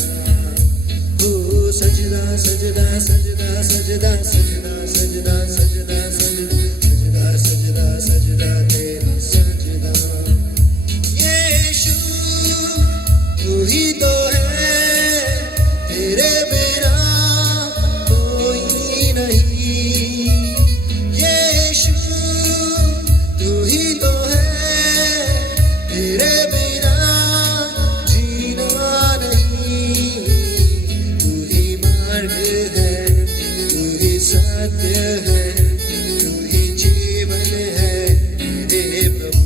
ओ सजदा सजदा सजदा सजदा सजदा सजदा सजदा सजदा सजदा सजदा तेरा सजदा, यीशु तू ही तो है, तेरे बिना कोई नहीं, यीशु तू ही तो है, तेरे बिना जीना नहीं, तू ही मार्ग है, तू ही सत्य है, तू ही जीवन है मेरे प्रभु,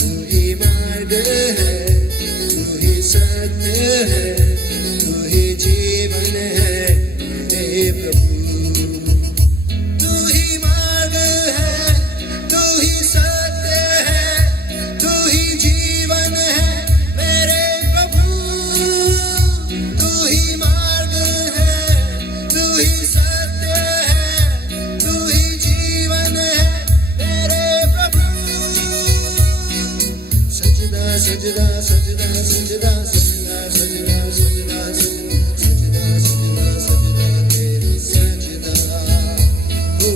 तू ही मार्ग है, तू ही सत्य है, तू ही जीवन है मेरे प्रभु, तू ही मार्ग है, तू ही सत्य है, तू ही जीवन है मेरे प्रभु, तू ही मार्ग है, तू ही सत्य है, तू ही जीवन है मेरे प्रभु, सजदा सजदा सजदा सजदा सजदा सजदा सजदा सजदा सजदा सजदा तेरा सजदा, ओ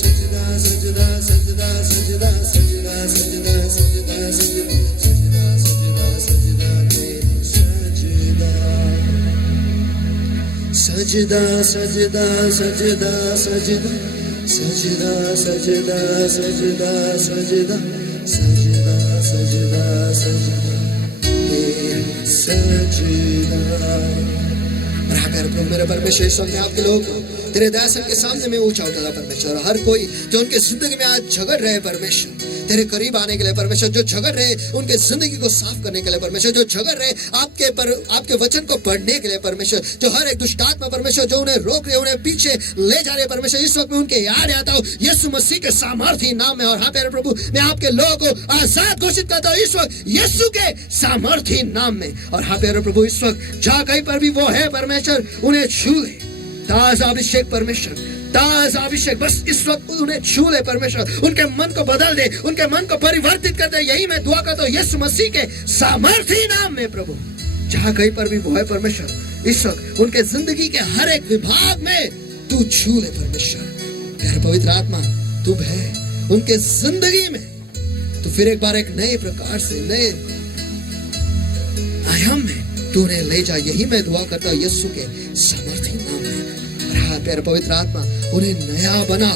सजदा सजदा सजदा सजदा सजदा सजदा सजदा सजदा सजदा सजदा तेरा सजदा, सजदा सजदा सजदा सजदा सजदा सजदा सजदा सजदा सजदा सजदा सजदा तेरा सजदा। राकर प्रभु मेरे परमेश्वर ईश्वर मैं आपके लोगों को तेरे दयासन के सामने में ऊंचा उठाता परमेश्वर, हर कोई जो उनके जिंदगी में आज झगड़ रहे परमेश्वर तेरे करीब आने के लिए परमेश्वर, जो झगड़ रहे उनके जिंदगी को साफ करने के लिए परमेश्वर, जो झगड़ रहे आपके वचन को पढ़ने के लिए परमेश्वर, जो हर एक दुष्ट आत्मा परमेश्वर जो उन्हें रोक रहे, उन्हें पीछे ले जा रहे परमेश्वर, इस वक्त में उनके याद आता हूँ यीशु मसीह के सामर्थी नाम में। और हाँ प्यारे प्रभु, मैं आपके लोगों को आजाद घोषित करता हूँ इस वक्त यीशु के सामर्थी नाम में। और हाँ प्यारे प्रभु, इस वक्त जहाँ कहीं पर भी वो है परमेश्वर, उन्हें छू ले, ताजा अभिषेक परमेश्वर, ताजा अभिषेक बस इस वक्त उन्हें छू ले परमेश्वर, उनके मन को बदल दे, उनके मन को परिवर्तित कर दे। यही मैं दुआ करता हूँ यीशु मसीह के सामर्थी नाम में प्रभु। जहाँ कहीं पर भी वो है परमेश्वर, इस वक्त उनके जिंदगी के हर एक विभाग में तू छू ले परमेश्वर। प्यारे पवित्र आत्मा, तू है उनके जिंदगी में, तो फिर एक बार एक नए प्रकार से, नए आयाम में तू उन्हें ले जा। यही मैं दुआ करता हूँ यीशु के सामर्थी नाम में। और हाँ प्यारे पवित्र आत्मा, उन्हें नया बना,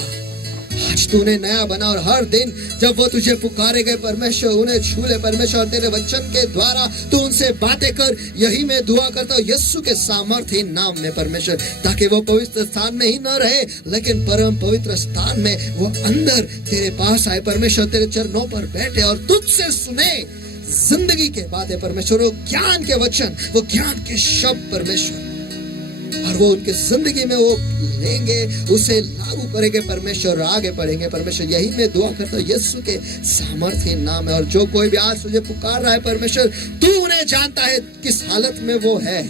आज तू उन्हें नया बना। और हर दिन जब वो तुझे पुकारे गए परमेश्वर, उन्हें छू ले परमेश्वर, और तेरे वचन के द्वारा तू उनसे बातें कर। यही मैं दुआ करता हूँ यीशु के सामर्थी नाम में परमेश्वर, ताकि वो पवित्र स्थान में ही न रहे, लेकिन परम पवित्र स्थान में वो अंदर तेरे पास आए परमेश्वर, तेरे चरणों पर बैठे और तुझसे सुने जिंदगी के बातें परमेश्वर, वो ज्ञान के वचन, वो ज्ञान के शब्द परमेश्वर, और वो उनके जिंदगी में वो लेंगे, उसे लागू करेंगे परमेश्वर, आगे बढ़ेंगे परमेश्वर। यही मैं दुआ करता हूँ यीशु के सामर्थ्य नाम है। और जो कोई भी आज तुझे पुकार रहा है परमेश्वर, तू उन्हें जानता है किस हालत में वो है,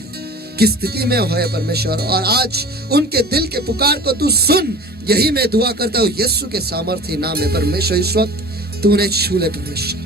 किस स्थिति में है परमेश्वर, और आज उनके दिल के पुकार को तू सुन। यही मैं दुआ करता हूँ यीशु के सामर्थ्य नाम में परमेश्वर। इस वक्त तू उन्हें छू ले परमेश्वर,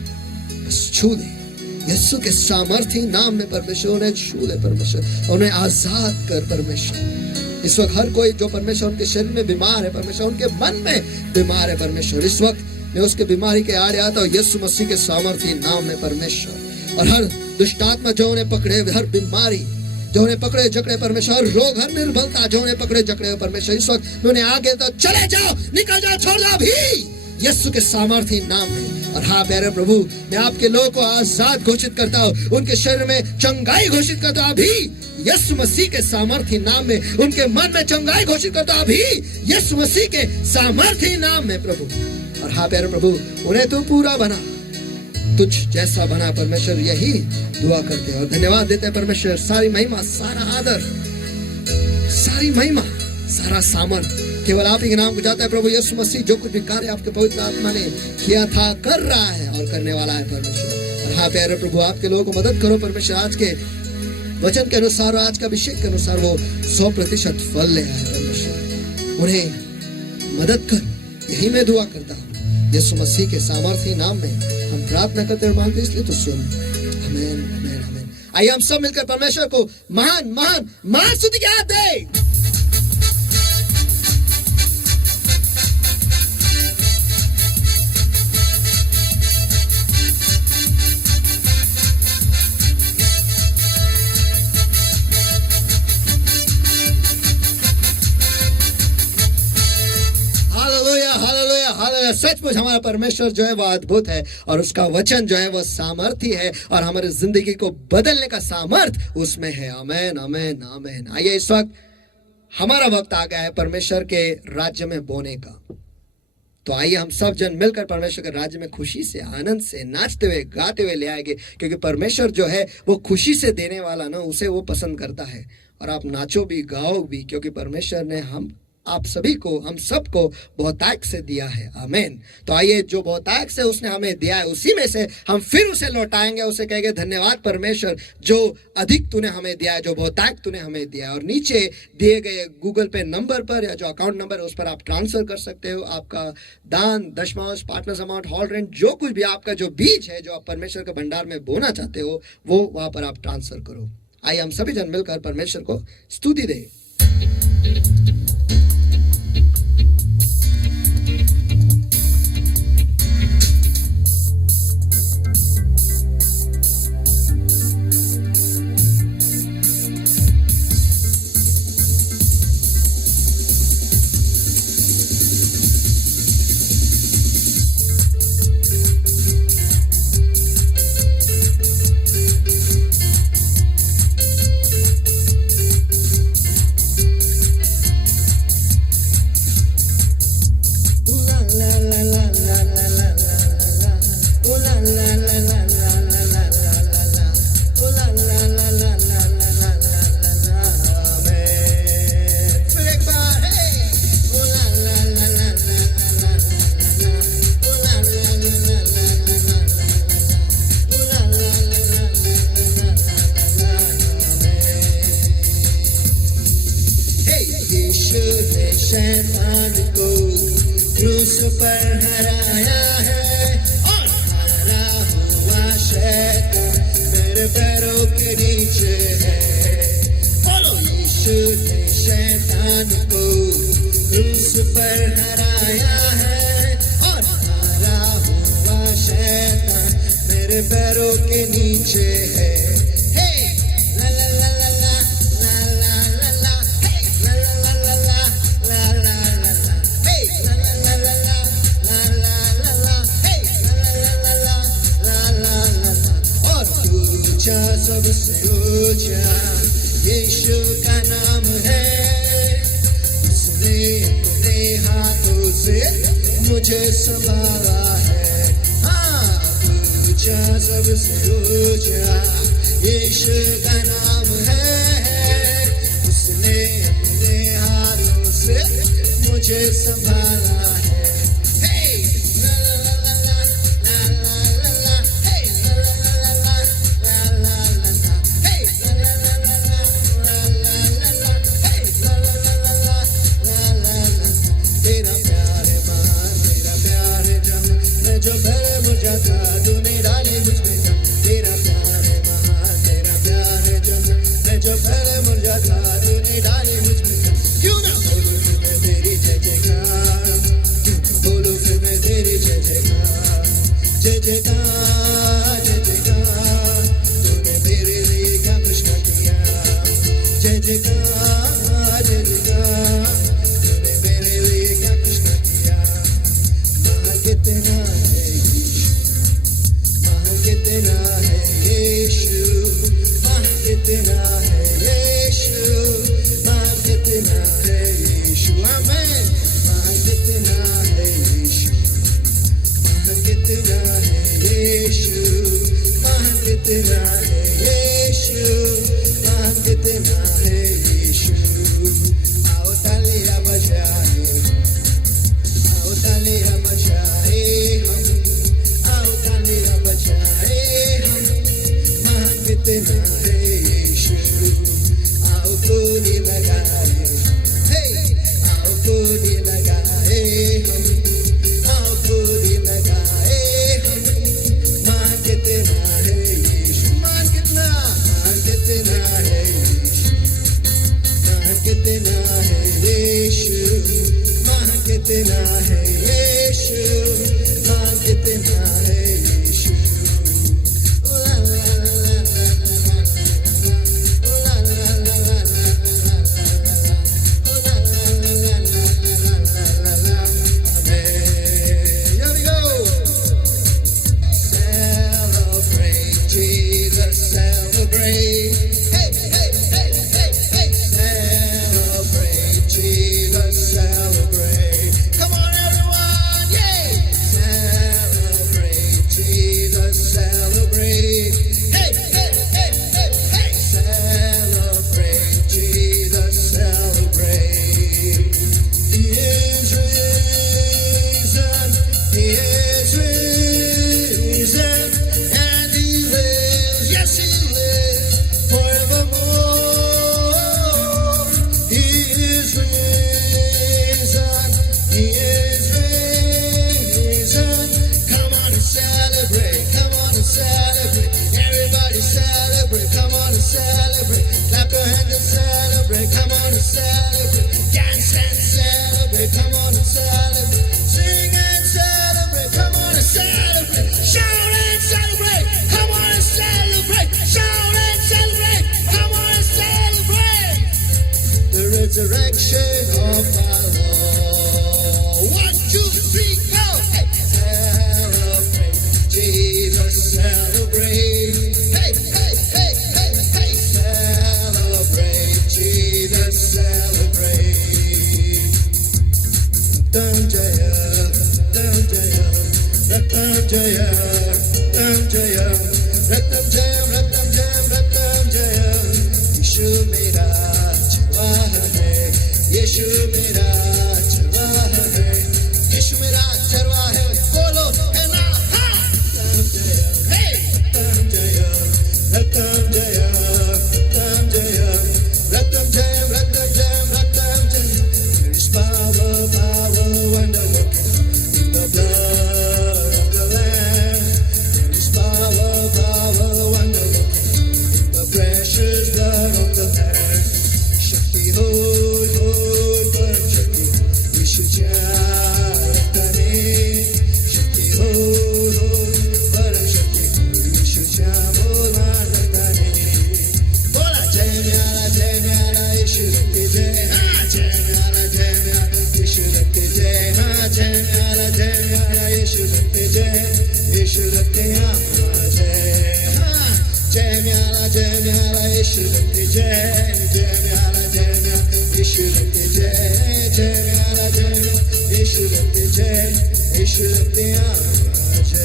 बस छू ले यीशु के सामर्थी नाम में परमेश्वर, उन्हें छू ले परमेश्वर, उन्हें आजाद कर परमेश्वर। इस वक्त हर कोई जो परमेश्वर उनके शरीर में बीमार है परमेश्वर, उनके मन में बीमार है परमेश्वर, इस वक्त मैं उसके बीमारी के आड़े आता हूँ यीशु मसीह के सामर्थी नाम में परमेश्वर। और हर दुष्ट आत्मा जो उन्हें पकड़े, हर बीमारी जो उन्हें पकड़े जकड़े परमेश्वर, हर रोग, हर निर्बलता जो उन्हें पकड़े जकड़े परमेश्वर, इस वक्त मैं उन्हें आगे तो चले जाओ, निकल जाओ, छोड़ दो अभी यीशु के सामर्थी नाम में। और हाँ प्यारे प्रभु, मैं आपके लोगों को आजाद घोषित करता हूँ, उनके शरीर में चंगाई घोषित करता हूँ अभी यीशु मसीह के सामर्थी नाम में, उनके मन में चंगाई घोषित करता हूँ अभी यीशु मसीह के सामर्थी नाम में प्रभु। और हाँ प्यारे प्रभु, उन्हें तू पूरा बना, तुझ जैसा बना परमेश्वर, यही दुआ करते हैं और धन्यवाद देते हैं परमेश्वर। सारी महिमा, सारा आदर, सारी महिमा, सारा सामर्थ केवल आप ही के नाम को जाता है प्रभु यीशु मसीह। जो कुछ भी कार्य आपके पवित्र आत्मा ने किया था, कर रहा है और करने वाला है परमेश्वर। और हाँ प्यारे प्रभु, आपके लोगों को मदद करो परमेश्वर, आज के वचन के अनुसार, आज का अभिषेक के अनुसार वो 100% फल ले आए परमेश्वर, उन्हें मदद कर। यही मैं दुआ करता हूँ यीशु मसीह के सामर्थी नाम में हम प्रार्थना करते और मांगते, इसलिए तो सुन। आमीन, आमीन, आमीन। आइए हम सब मिलकर परमेश्वर को महान महान महान स्तुति की याद दें। सचमुच हमारा परमेश्वर जो है वो अद्भुत है और उसका वचन जो है वो सामर्थी है और हमारी जिंदगी को बदलने का सामर्थ उसमें है। आमीन, आमीन, आमीन। आइए इस वक्त हमारा वक्त आ गया है परमेश्वर के राज्य में बोने का। तो आइए हम सब जन मिलकर परमेश्वर के राज्य में खुशी से, आनंद से, नाचते हुए, गाते हुए ले आएंगे, क्योंकि परमेश्वर जो है वो खुशी से देने वाला ना, उसे वो पसंद करता है। और आप नाचो भी, गाओ भी, क्योंकि परमेश्वर ने आप सभी को, हम सबको बहुतायत से दिया है। आमीन। तो आइए, जो बहुतायत से उसने हमें दिया है, उसी में से हम फिर उसे लौटाएंगे, उसे कहेंगे धन्यवाद परमेश्वर, जो अधिक तूने हमें दिया है, जो बहुतायत तूने हमें दिया है। और नीचे दिए गए गूगल पे नंबर पर या जो अकाउंट नंबर है उस पर आप ट्रांसफर कर सकते हो आपका दान, दशमांश, पार्टनर्स अमाउंट, हॉल रेंट, जो कुछ भी आपका जो बीज है, जो आप परमेश्वर के भंडार में बोना चाहते हो, वो वहां पर आप ट्रांसफर करो। आइए हम सभी जन मिलकर परमेश्वर को स्तुति दें। पर हराया है और हारा हुआ शैतान मेरे पैरों के नीचे है। बोलो यीशु ने शैतान को क्रूस पर हराया है और हारा हुआ शैतान मेरे पैरों के नीचे है। हे ला ला ला ला ला ला ला ला ला, हे ला ला ला ला ला ला ला ला ला, हे ला ला ला ला ला ला ला ला ला, हे ला ला ला ला ला ला ला ला। और ऊंचा सबसे ऊंचा यीशु का नाम है, उसने अपने हाथों से मुझे संभाला है। हाँ, ऊंचा सबसे ऊंचा यीशु का नाम है, उसने अपने हाथों से मुझे संभाला है। हे ला ला ला ला ला ला ला ला, हे ला ला ला ला ला ला ला ला ला, हे ला ला ला ला ला ला ला ला ला, हे ला ला ला ला ला ला ला ला। तेरा प्यार है महान, तेरा प्यार है जम, मैं जो भर मुझा था तूने डाली मुझ में दम। तेरा प्यार है महान, तेरा प्यार है जम, मैं जो भर मुझा था तूने डाली मुझ में दम। क्यों ना बोलूं फिर मैं तेरी जय जयकार, क्यों ना बोलूं फिर मैं तेरी जय जयकार, जय जयकार जय जयकार। तूने मेरे लिए क्या कुछ न किया, जय जयकार जय जयकार। तूने मेरे लिए क्या कुछ न किया। महान कितना है यीशु, महान कितना है यीशु, महान कितना है यीशु, महान कितना है यीशु। आमेन। महान कितना है यीशु, महान कितना है यीशु, महान कितना है यीशु, महान कितना है यीशु। आओ तालियां बजाएं, आओ तालियां बजाएं हम, आओ तालियां बजाएं हम। महान कितना है यीशु। आओ कोडी लगाए, हे आओ कोडी लगाए हम, आओ कोडी लगाए हम। महान कितना है यीशु, महान कितना है यीशु, महान कितना है यीशु, महान कितना है यीशु, महान कितना है यीशु। ला ला ला ला ला ला ला ला ला ला ला ला ला। Here we go. Celebrate Jesus, celebrate. Hey, hey, hey, hey, hey. Celebrate Jesus, celebrate. Come on, everyone, yeah. Celebrate Jesus, celebrate. Hey, hey, hey, hey, hey. Celebrate Jesus, celebrate. He is risen, He is risen, and He lives, yes He lives forevermore. He is risen, He is risen. Come on and celebrate, come on and celebrate. Everybody celebrate, come on and celebrate. Clap your hands and celebrate, come on and celebrate. Dance and celebrate, come on and celebrate. Sing and celebrate, come on and celebrate. Shout and celebrate, come on and celebrate. Shout and celebrate, come on and celebrate. The resurrection of our Lord. 1, 2, 3, go! Hey, celebrate Jesus, celebrate. Hey, hey, hey, hey, hey, celebrate Jesus, celebrate. Ratam Jaya, Ratam Jaya, Ratam Jaya, Ratam Jaya, Ratam Jaya, Ratam Jaya, Ratam Jaya. यीशु मेरा जवान है, यीशु मेरा जवान है, यीशु मेरा जवान है। बोलो है ना? हाँ। Ratam Jaya, hey, Ratam Jaya, Ratam Jaya, Ratam Jaya, Ratam Jaya, Ratam Jaya, Ratam Jaya. There is power, power, wonder working in the रक्तने शक्ति हो परम शक्ति यीशुच्या बोला रक्तने बोला जय म्याला यीशु रक्ते जय हाँ जय म्याला यीशु रक्ते जय हाँ जय म्याला यीशु रक्ते जय यीशु रक्ते हाँ जय हाँ जय म्याला यीशु रक्ते जय जय म्याला यीशु रक्ते जय जय म्याला यीशु रक्ते जय यीशु रक्ते हाँ जय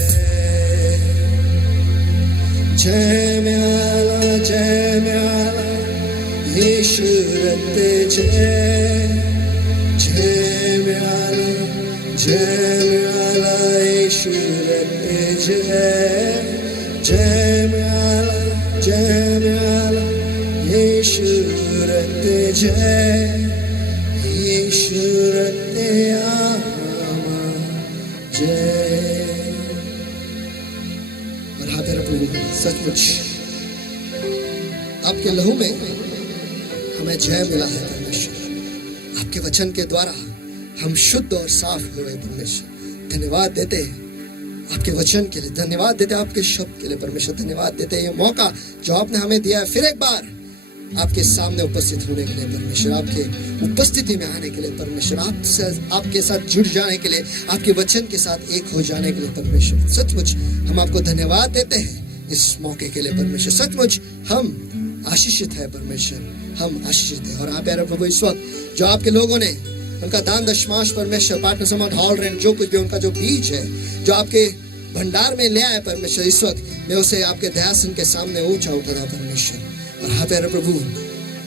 जय म्याला यीशु रक्ते जय जय म्याला यीशु रक्ते जय जय म्याला यीशु रक्ते जय यीशु रक्ते जय। और हाँ मेरा प्रभु सचमुच आपके लहू में हमें जय मिला है परमेश्वर। आपके वचन के द्वारा हम शुद्ध और साफ हुए परमेश्वर। धन्यवाद देते हैं आपके वचन के लिए, धन्यवाद देते हैं आपके शब्द के लिए परमेश्वर। धन्यवाद देते हैं ये मौका जो आपने हमें दिया है फिर एक बार आपके सामने उपस्थित होने के लिए परमेश्वर, आपके उपस्थिति में आने के लिए परमेश्वर, आपके साथ जुड़ जाने के लिए, आपके वचन के साथ एक हो जाने के लिए परमेश्वर। सचमुच हम आपको धन्यवाद देते हैं इस मौके के लिए परमेश्वर। सचमुच हम आशीषित है परमेश्वर, हम आशीषित है। और आप प्यारे प्रभु इस वक्त जो आपके लोगों ने उनका दान दशमांश परमेश्वर पार्टनर समाज हॉल रेंट जो कुछ भी उनका जो बीज है जो आपके भंडार में ले आए परमेश्वर, इस वक्त मैं उसे आपके दयासन के सामने ऊंचा उठाता परमेश्वर। और हाँ प्यारे प्रभु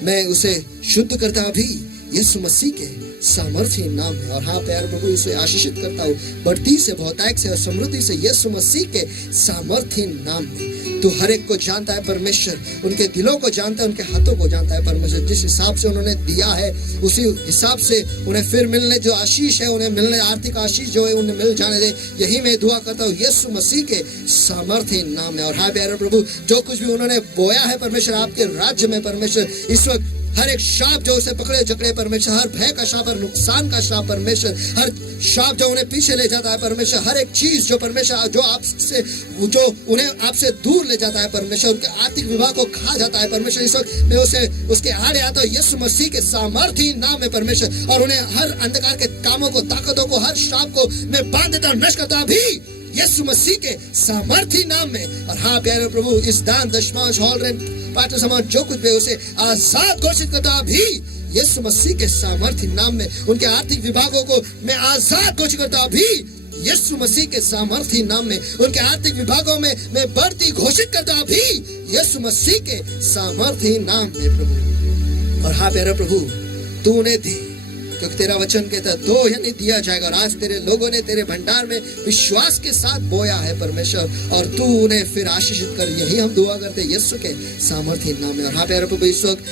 मैं उसे शुद्ध करता अभी यीशु मसीह के सामर्थ्य नाम में। और हाँ प्यारे प्रभु इसे आशीषित करता हूँ बढ़ती से बहुतायत से और समृद्धि से यीशु मसीह के सामर्थ्य नाम में। तू हर एक को जानता है परमेश्वर, उनके दिलों को जानता है, उनके हाथों को जानता है परमेश्वर। जिस हिसाब से उन्होंने दिया है उसी हिसाब से उन्हें फिर मिलने जो आशीष है, उन्हें मिलने आर्थिक आशीष जो है उन्हें मिल जाने दे। यही मैं दुआ करता हूँ यीशु मसीह के सामर्थ्य नाम में। और हाँ प्यारे प्रभु जो कुछ भी उन्होंने बोया है परमेश्वर आपके राज्य में परमेश्वर, इस वक्त हर एक शाप जो उसे पकड़े जकड़े परमेश्वर, हर भय का शाप, हर नुकसान का शाप परमेश्वर, हर शाप जो उन्हें पीछे ले जाता है परमेश्वर, हर एक चीज जो परमेश्वर जो आपसे जो उन्हें आपसे दूर ले जाता है परमेश्वर, उनके आर्थिक विभाग को खा जाता है परमेश्वर, इस वक्त मैं उसे उसके आड़े आता हूँ यीशु मसीह के सामर्थ्य नाम में परमेश्वर। और उन्हें हर अंधकार के कामों को, ताकतों को, हर शाप को मैं बांध देता हूँ, नष्ट करता अभी यीशु मसीह के सामर्थ्य नाम में। और हाँ प्यारे प्रभु इस दान दशमांश हॉल रेंट पार्टनर समाज जो कुछ भी उसे आजाद घोषित करता अभी यीशु मसीह के सामर्थ्य नाम में। उनके आर्थिक विभागों को मैं आजाद घोषित करता अभी यीशु मसीह के सामर्थ्य नाम में। उनके आर्थिक विभागों में मैं बढ़ती घोषित करता अभी यीशु मसीह के सामर्थ्य नाम में प्रभु। और हाँ प्यारे प्रभु तू उन्हें दी क्योंकि तेरा वचन कहता है दो यानी दिया जाएगा। और आज तेरे लोगों ने तेरे भंडार में विश्वास के साथ बोया है परमेश्वर, और तू उन्हें फिर आशीषित कर। यही हम दुआ करते हैं यीशु के सामर्थ्य नाम में। और हाँ प्यारे प्रभु इस वक्त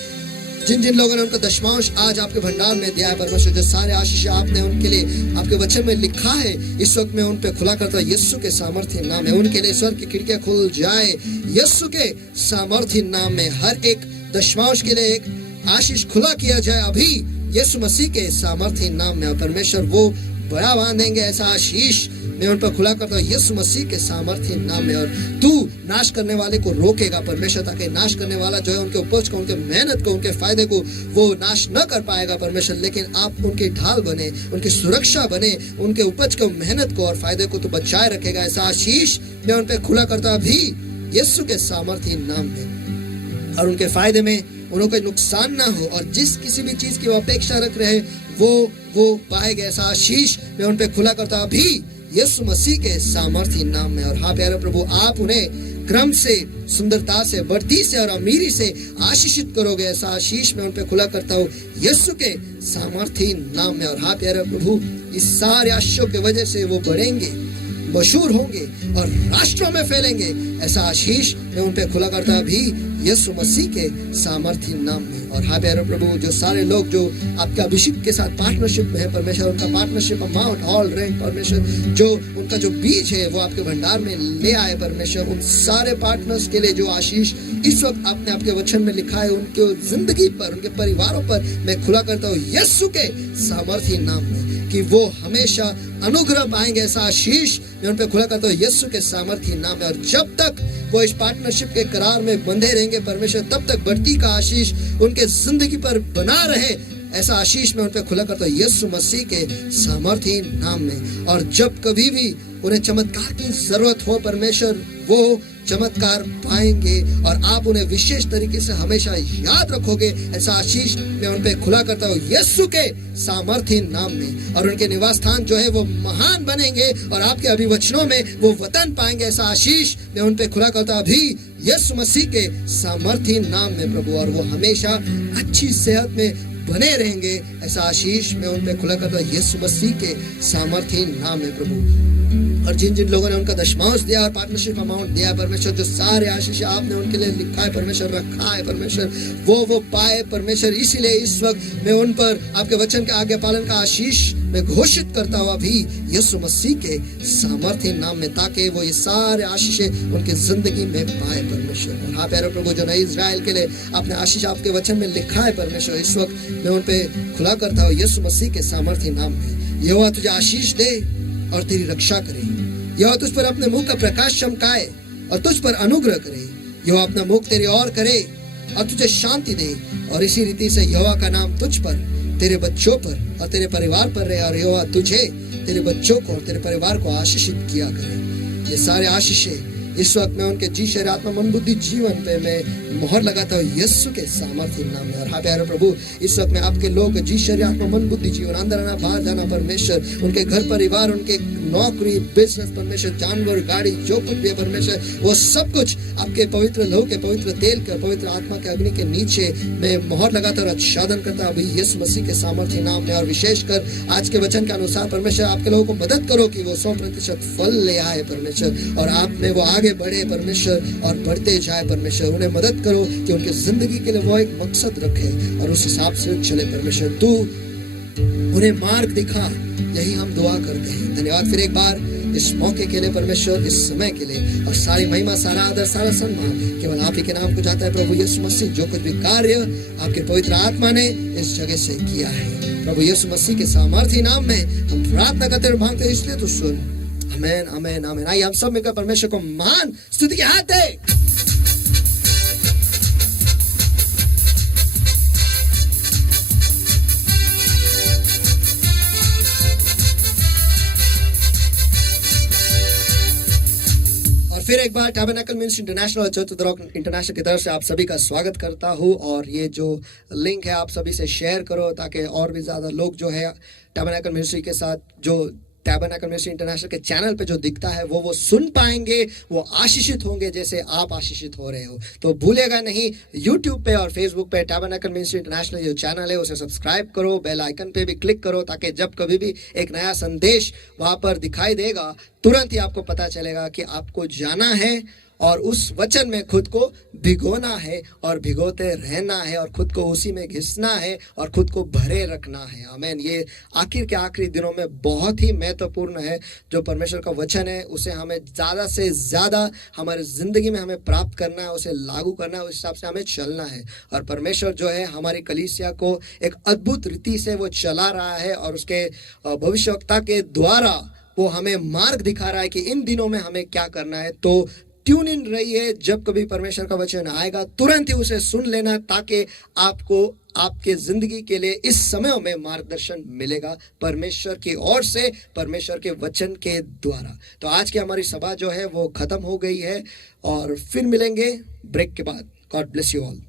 जिन जिन लोगों ने उनका दशमांश आज आपके भंडार में दिया है परमेश्वर, जो सारे आशीष आपने उनके लिए आपके वचन में लिखा है, इस वक्त मैं उन पे खुला करता हूँ यीशु के सामर्थ्य नाम में। उनके लिए स्वर्ग की खिड़कियां खुल जाए यीशु के सामर्थ्य नाम में। हर एक दशमांश के लिए एक आशीष खुला किया जाए अभी यीशु मसीह के सामर्थ्य नाम में। परमेश्वर वो बड़ा बांधेंगे ऐसा आशीष मैं उन पर खुला करता हूँ यीशु मसीह के सामर्थ्य नाम में। और तू नाश करने वाले को रोकेगा परमेश्वर, ताकि नाश करने वाला जो है उनके उपज को, उनके मेहनत को, उनके फायदे को वो नाश न कर पाएगा परमेश्वर। लेकिन आप उनके ढाल बने, उनकी सुरक्षा बने, उनके उपज को, मेहनत को और फायदे को तो बचाए रखेगा। ऐसा आशीष मैं उन पर खुला करता हूँ अभी यीशु के सामर्थ्य नाम में। और उनके फायदे में उन्हें कोई नुकसान ना हो, और जिस किसी भी चीज की वो अपेक्षा रख रहे वो पाएगा। ऐसा आशीष मैं उन पे खुला करता अभी यीशु मसीह के सामर्थ्य नाम में। और हाँ प्यारे प्रभु आप उन्हें क्रम से, सुंदरता से, बढ़ती से और अमीरी से आशीषित करोगे। ऐसा आशीष मैं उन पे खुला करता हूँ यीशु के सामर्थ्य नाम में। और हाँ प्यारे प्रभु इस सारे आशीषों के वजह से वो बढ़ेंगे, मशहूर होंगे और राष्ट्रों में फैलेंगे। ऐसा आशीष मैं उन पे खुला करता अभी यीशु मसीह के सामर्थ्य नाम में। और हाँ प्यारे प्रभु जो सारे लोग जो आपके अभिषेक के साथ पार्टनरशिप में है परमेश्वर, उनका पार्टनरशिप अमाउंट ऑल रेंट परमेश्वर, जो उनका जो बीज है वो आपके भंडार में ले आए परमेश्वर। उन सारे पार्टनर्स के लिए जो आशीष इस वक्त आपने आपके वचन में लिखा है उनके जिंदगी पर, उनके परिवारों पर मैं खुला करता हूँ यीशु के सामर्थ्य नाम में। कि वो हमेशा अनुग्रह पाएंगे, ऐसा आशीष मैं उन पे खुला करता हूँ यीशु के सामर्थी नाम में। और जब तक वो इस पार्टनरशिप के करार में बंधे रहेंगे परमेश्वर, तब तक बढ़ती का आशीष उनके जिंदगी पर बना रहे, ऐसा आशीष मैं उन पे खुला करता हूँ यीशु मसीह के सामर्थी नाम में। और जब कभी भी उन्हें चमत्कार की जरूरत हो परमेश्वर, वो चमत्कार पाएंगे और आप उन्हें विशेष तरीके से हमेशा याद रखोगे, ऐसा आशीष मैं उन पे खुला करता हूँ यीशु के सामर्थी नाम में। और उनके निवास स्थान जो है वो महान बनेंगे और आपके अभिवचनों में वो वतन पाएंगे, ऐसा आशीष मैं उन पे खुला करता हूँ अभी यीशु मसीह के सामर्थी नाम में प्रभु। और वो हमेशा अच्छी सेहत में बने रहेंगे, ऐसा आशीष मैं उन पे खुला करता हूँ यीशु मसीह के सामर्थी नाम में प्रभु। और जिन जिन लोगों ने उनका दशमांश दिया और पार्टनरशिप अमाउंट दिया है परमेश्वर, जो सारे आशीष आपने उनके लिए लिखा है परमेश्वर, रखा है परमेश्वर, वो पाए परमेश्वर। इसीलिए इस वक्त मैं उन पर आपके वचन के आज्ञा पालन का आशीष मैं घोषित करता हूँ अभी यीशु मसीह के सामर्थ्य नाम में, ताकि वो ये सारे आशीष उनकी जिंदगी में पाए परमेश्वर। और हाँ प्यारे प्रभु, जो नई इजराइल के लिए आपने आशीष आपके वचन में लिखा है परमेश्वर, इस वक्त मैं उन पे खुला करता हूँ यीशु मसीह के सामर्थ्य नाम में। यहोवा तुझे आशीष दे और तेरी रक्षा करे, यहोवा तुझ पर अपने मुख का प्रकाश चमकाए और तुझ पर अनुग्रह करे, यहोवा अपना मुख तेरी ओर करे और तुझे शांति दे। और इसी रीति से यहोवा का नाम तुझ पर, तेरे बच्चों पर और तेरे परिवार पर रहे, और यहोवा तुझे, तेरे बच्चों को और तेरे परिवार को आशीषित किया करे। ये सारे आशीषें इस वक्त मैं उनके जी शरीर आत्मा मन बुद्धि जीवन पे मैं मोहर लगाता हूँ यीशु के सामर्थ्य नाम में। और हाँ प्यारे प्रभु, इस वक्त मैं आपके लोग जी शरीर आत्मा मन बुद्धि जीवन, अंदर आना बाहर जाना परमेश्वर, उनके घर परिवार, उनके नौकरी, बिजनेस परमेश्वर, जानवर, गाड़ी, जो कुछ भी है परमेश्वर, वो सब कुछ आपके पवित्र लहू के, पवित्र तेल के, पवित्र आत्मा के अग्नि के नीचे मैं मोहर लगाता और आच्छादन करता अभी यीशु मसीह के सामर्थ्य नाम में। और विशेषकर आज के वचन के अनुसार परमेश्वर आपके लोगों को मदद करो कि वो 100% फल ले आए परमेश्वर, और आप में वो आगे बढ़े परमेश्वर और बढ़ते जाए परमेश्वर। उन्हें मदद करो कि उनके जिंदगी के लिए वो एक मकसद रखे और उस हिसाब से चले परमेश्वर। तू उन्हें मार्ग दिखा, यही हम दुआ करते हैं। धन्यवाद फिर एक बार इस मौके के लिए परमेश्वर, इस समय के लिए, और सारी महिमा, सारा आदर, सारा सम्मान केवल आप ही के नाम को जाता है प्रभु यीशु मसीह। जो कुछ भी कार्य आपके पवित्र आत्मा ने इस जगह से किया है प्रभु यीशु मसीह के सामर्थ्य नाम में हम प्रार्थना करते और मांगते हैं, इसलिए तो सुन। आमेन, आमेन, आमेन। आइए हम सब मिलकर परमेश्वर को महान स्तुति के हाथ दे। फिर एक बार tabernacle ministry international, church of the rock international की तरफ से आप सभी का स्वागत करता हूँ। और ये जो लिंक है आप सभी से शेयर करो, ताकि और भी ज़्यादा लोग जो है टैबरनेकल मिनिस्ट्री के साथ, जो टैबरनेकल मिनिस्ट्री इंटरनेशनल के चैनल पे जो दिखता है वो सुन पाएंगे, वो आशीषित होंगे जैसे आप आशीषित हो रहे हो। तो भूलेगा नहीं, यूट्यूब पे और फेसबुक पे टैबरनेकल मिनिस्ट्री इंटरनेशनल जो चैनल है उसे सब्सक्राइब करो, बेल आइकन पे भी क्लिक करो, ताकि जब कभी भी एक नया संदेश वहाँ पर दिखाई देगा तुरंत ही आपको पता चलेगा कि आपको जाना है और उस वचन में खुद को भिगोना है और भिगोते रहना है और खुद को उसी में घिसना है और खुद को भरे रखना है। आमीन। ये आखिर के आखिरी दिनों में बहुत ही महत्वपूर्ण है। जो परमेश्वर का वचन है उसे हमें ज़्यादा से ज़्यादा हमारी ज़िंदगी में हमें प्राप्त करना है, उसे लागू करना है, उस हिसाब से हमें चलना है। और परमेश्वर जो है हमारी कलीसिया को एक अद्भुत रीति से वो चला रहा है और उसके भविष्यवक्ता के द्वारा वो हमें मार्ग दिखा रहा है कि इन दिनों में हमें क्या करना है। तो ट्यून इन रहिए, जब कभी परमेश्वर का वचन आएगा तुरंत ही उसे सुन लेना, ताकि आपको आपके जिंदगी के लिए इस समय में मार्गदर्शन मिलेगा परमेश्वर की ओर से, परमेश्वर के वचन के द्वारा। तो आज की हमारी सभा जो है वो खत्म हो गई है और फिर मिलेंगे ब्रेक के बाद। God bless you all.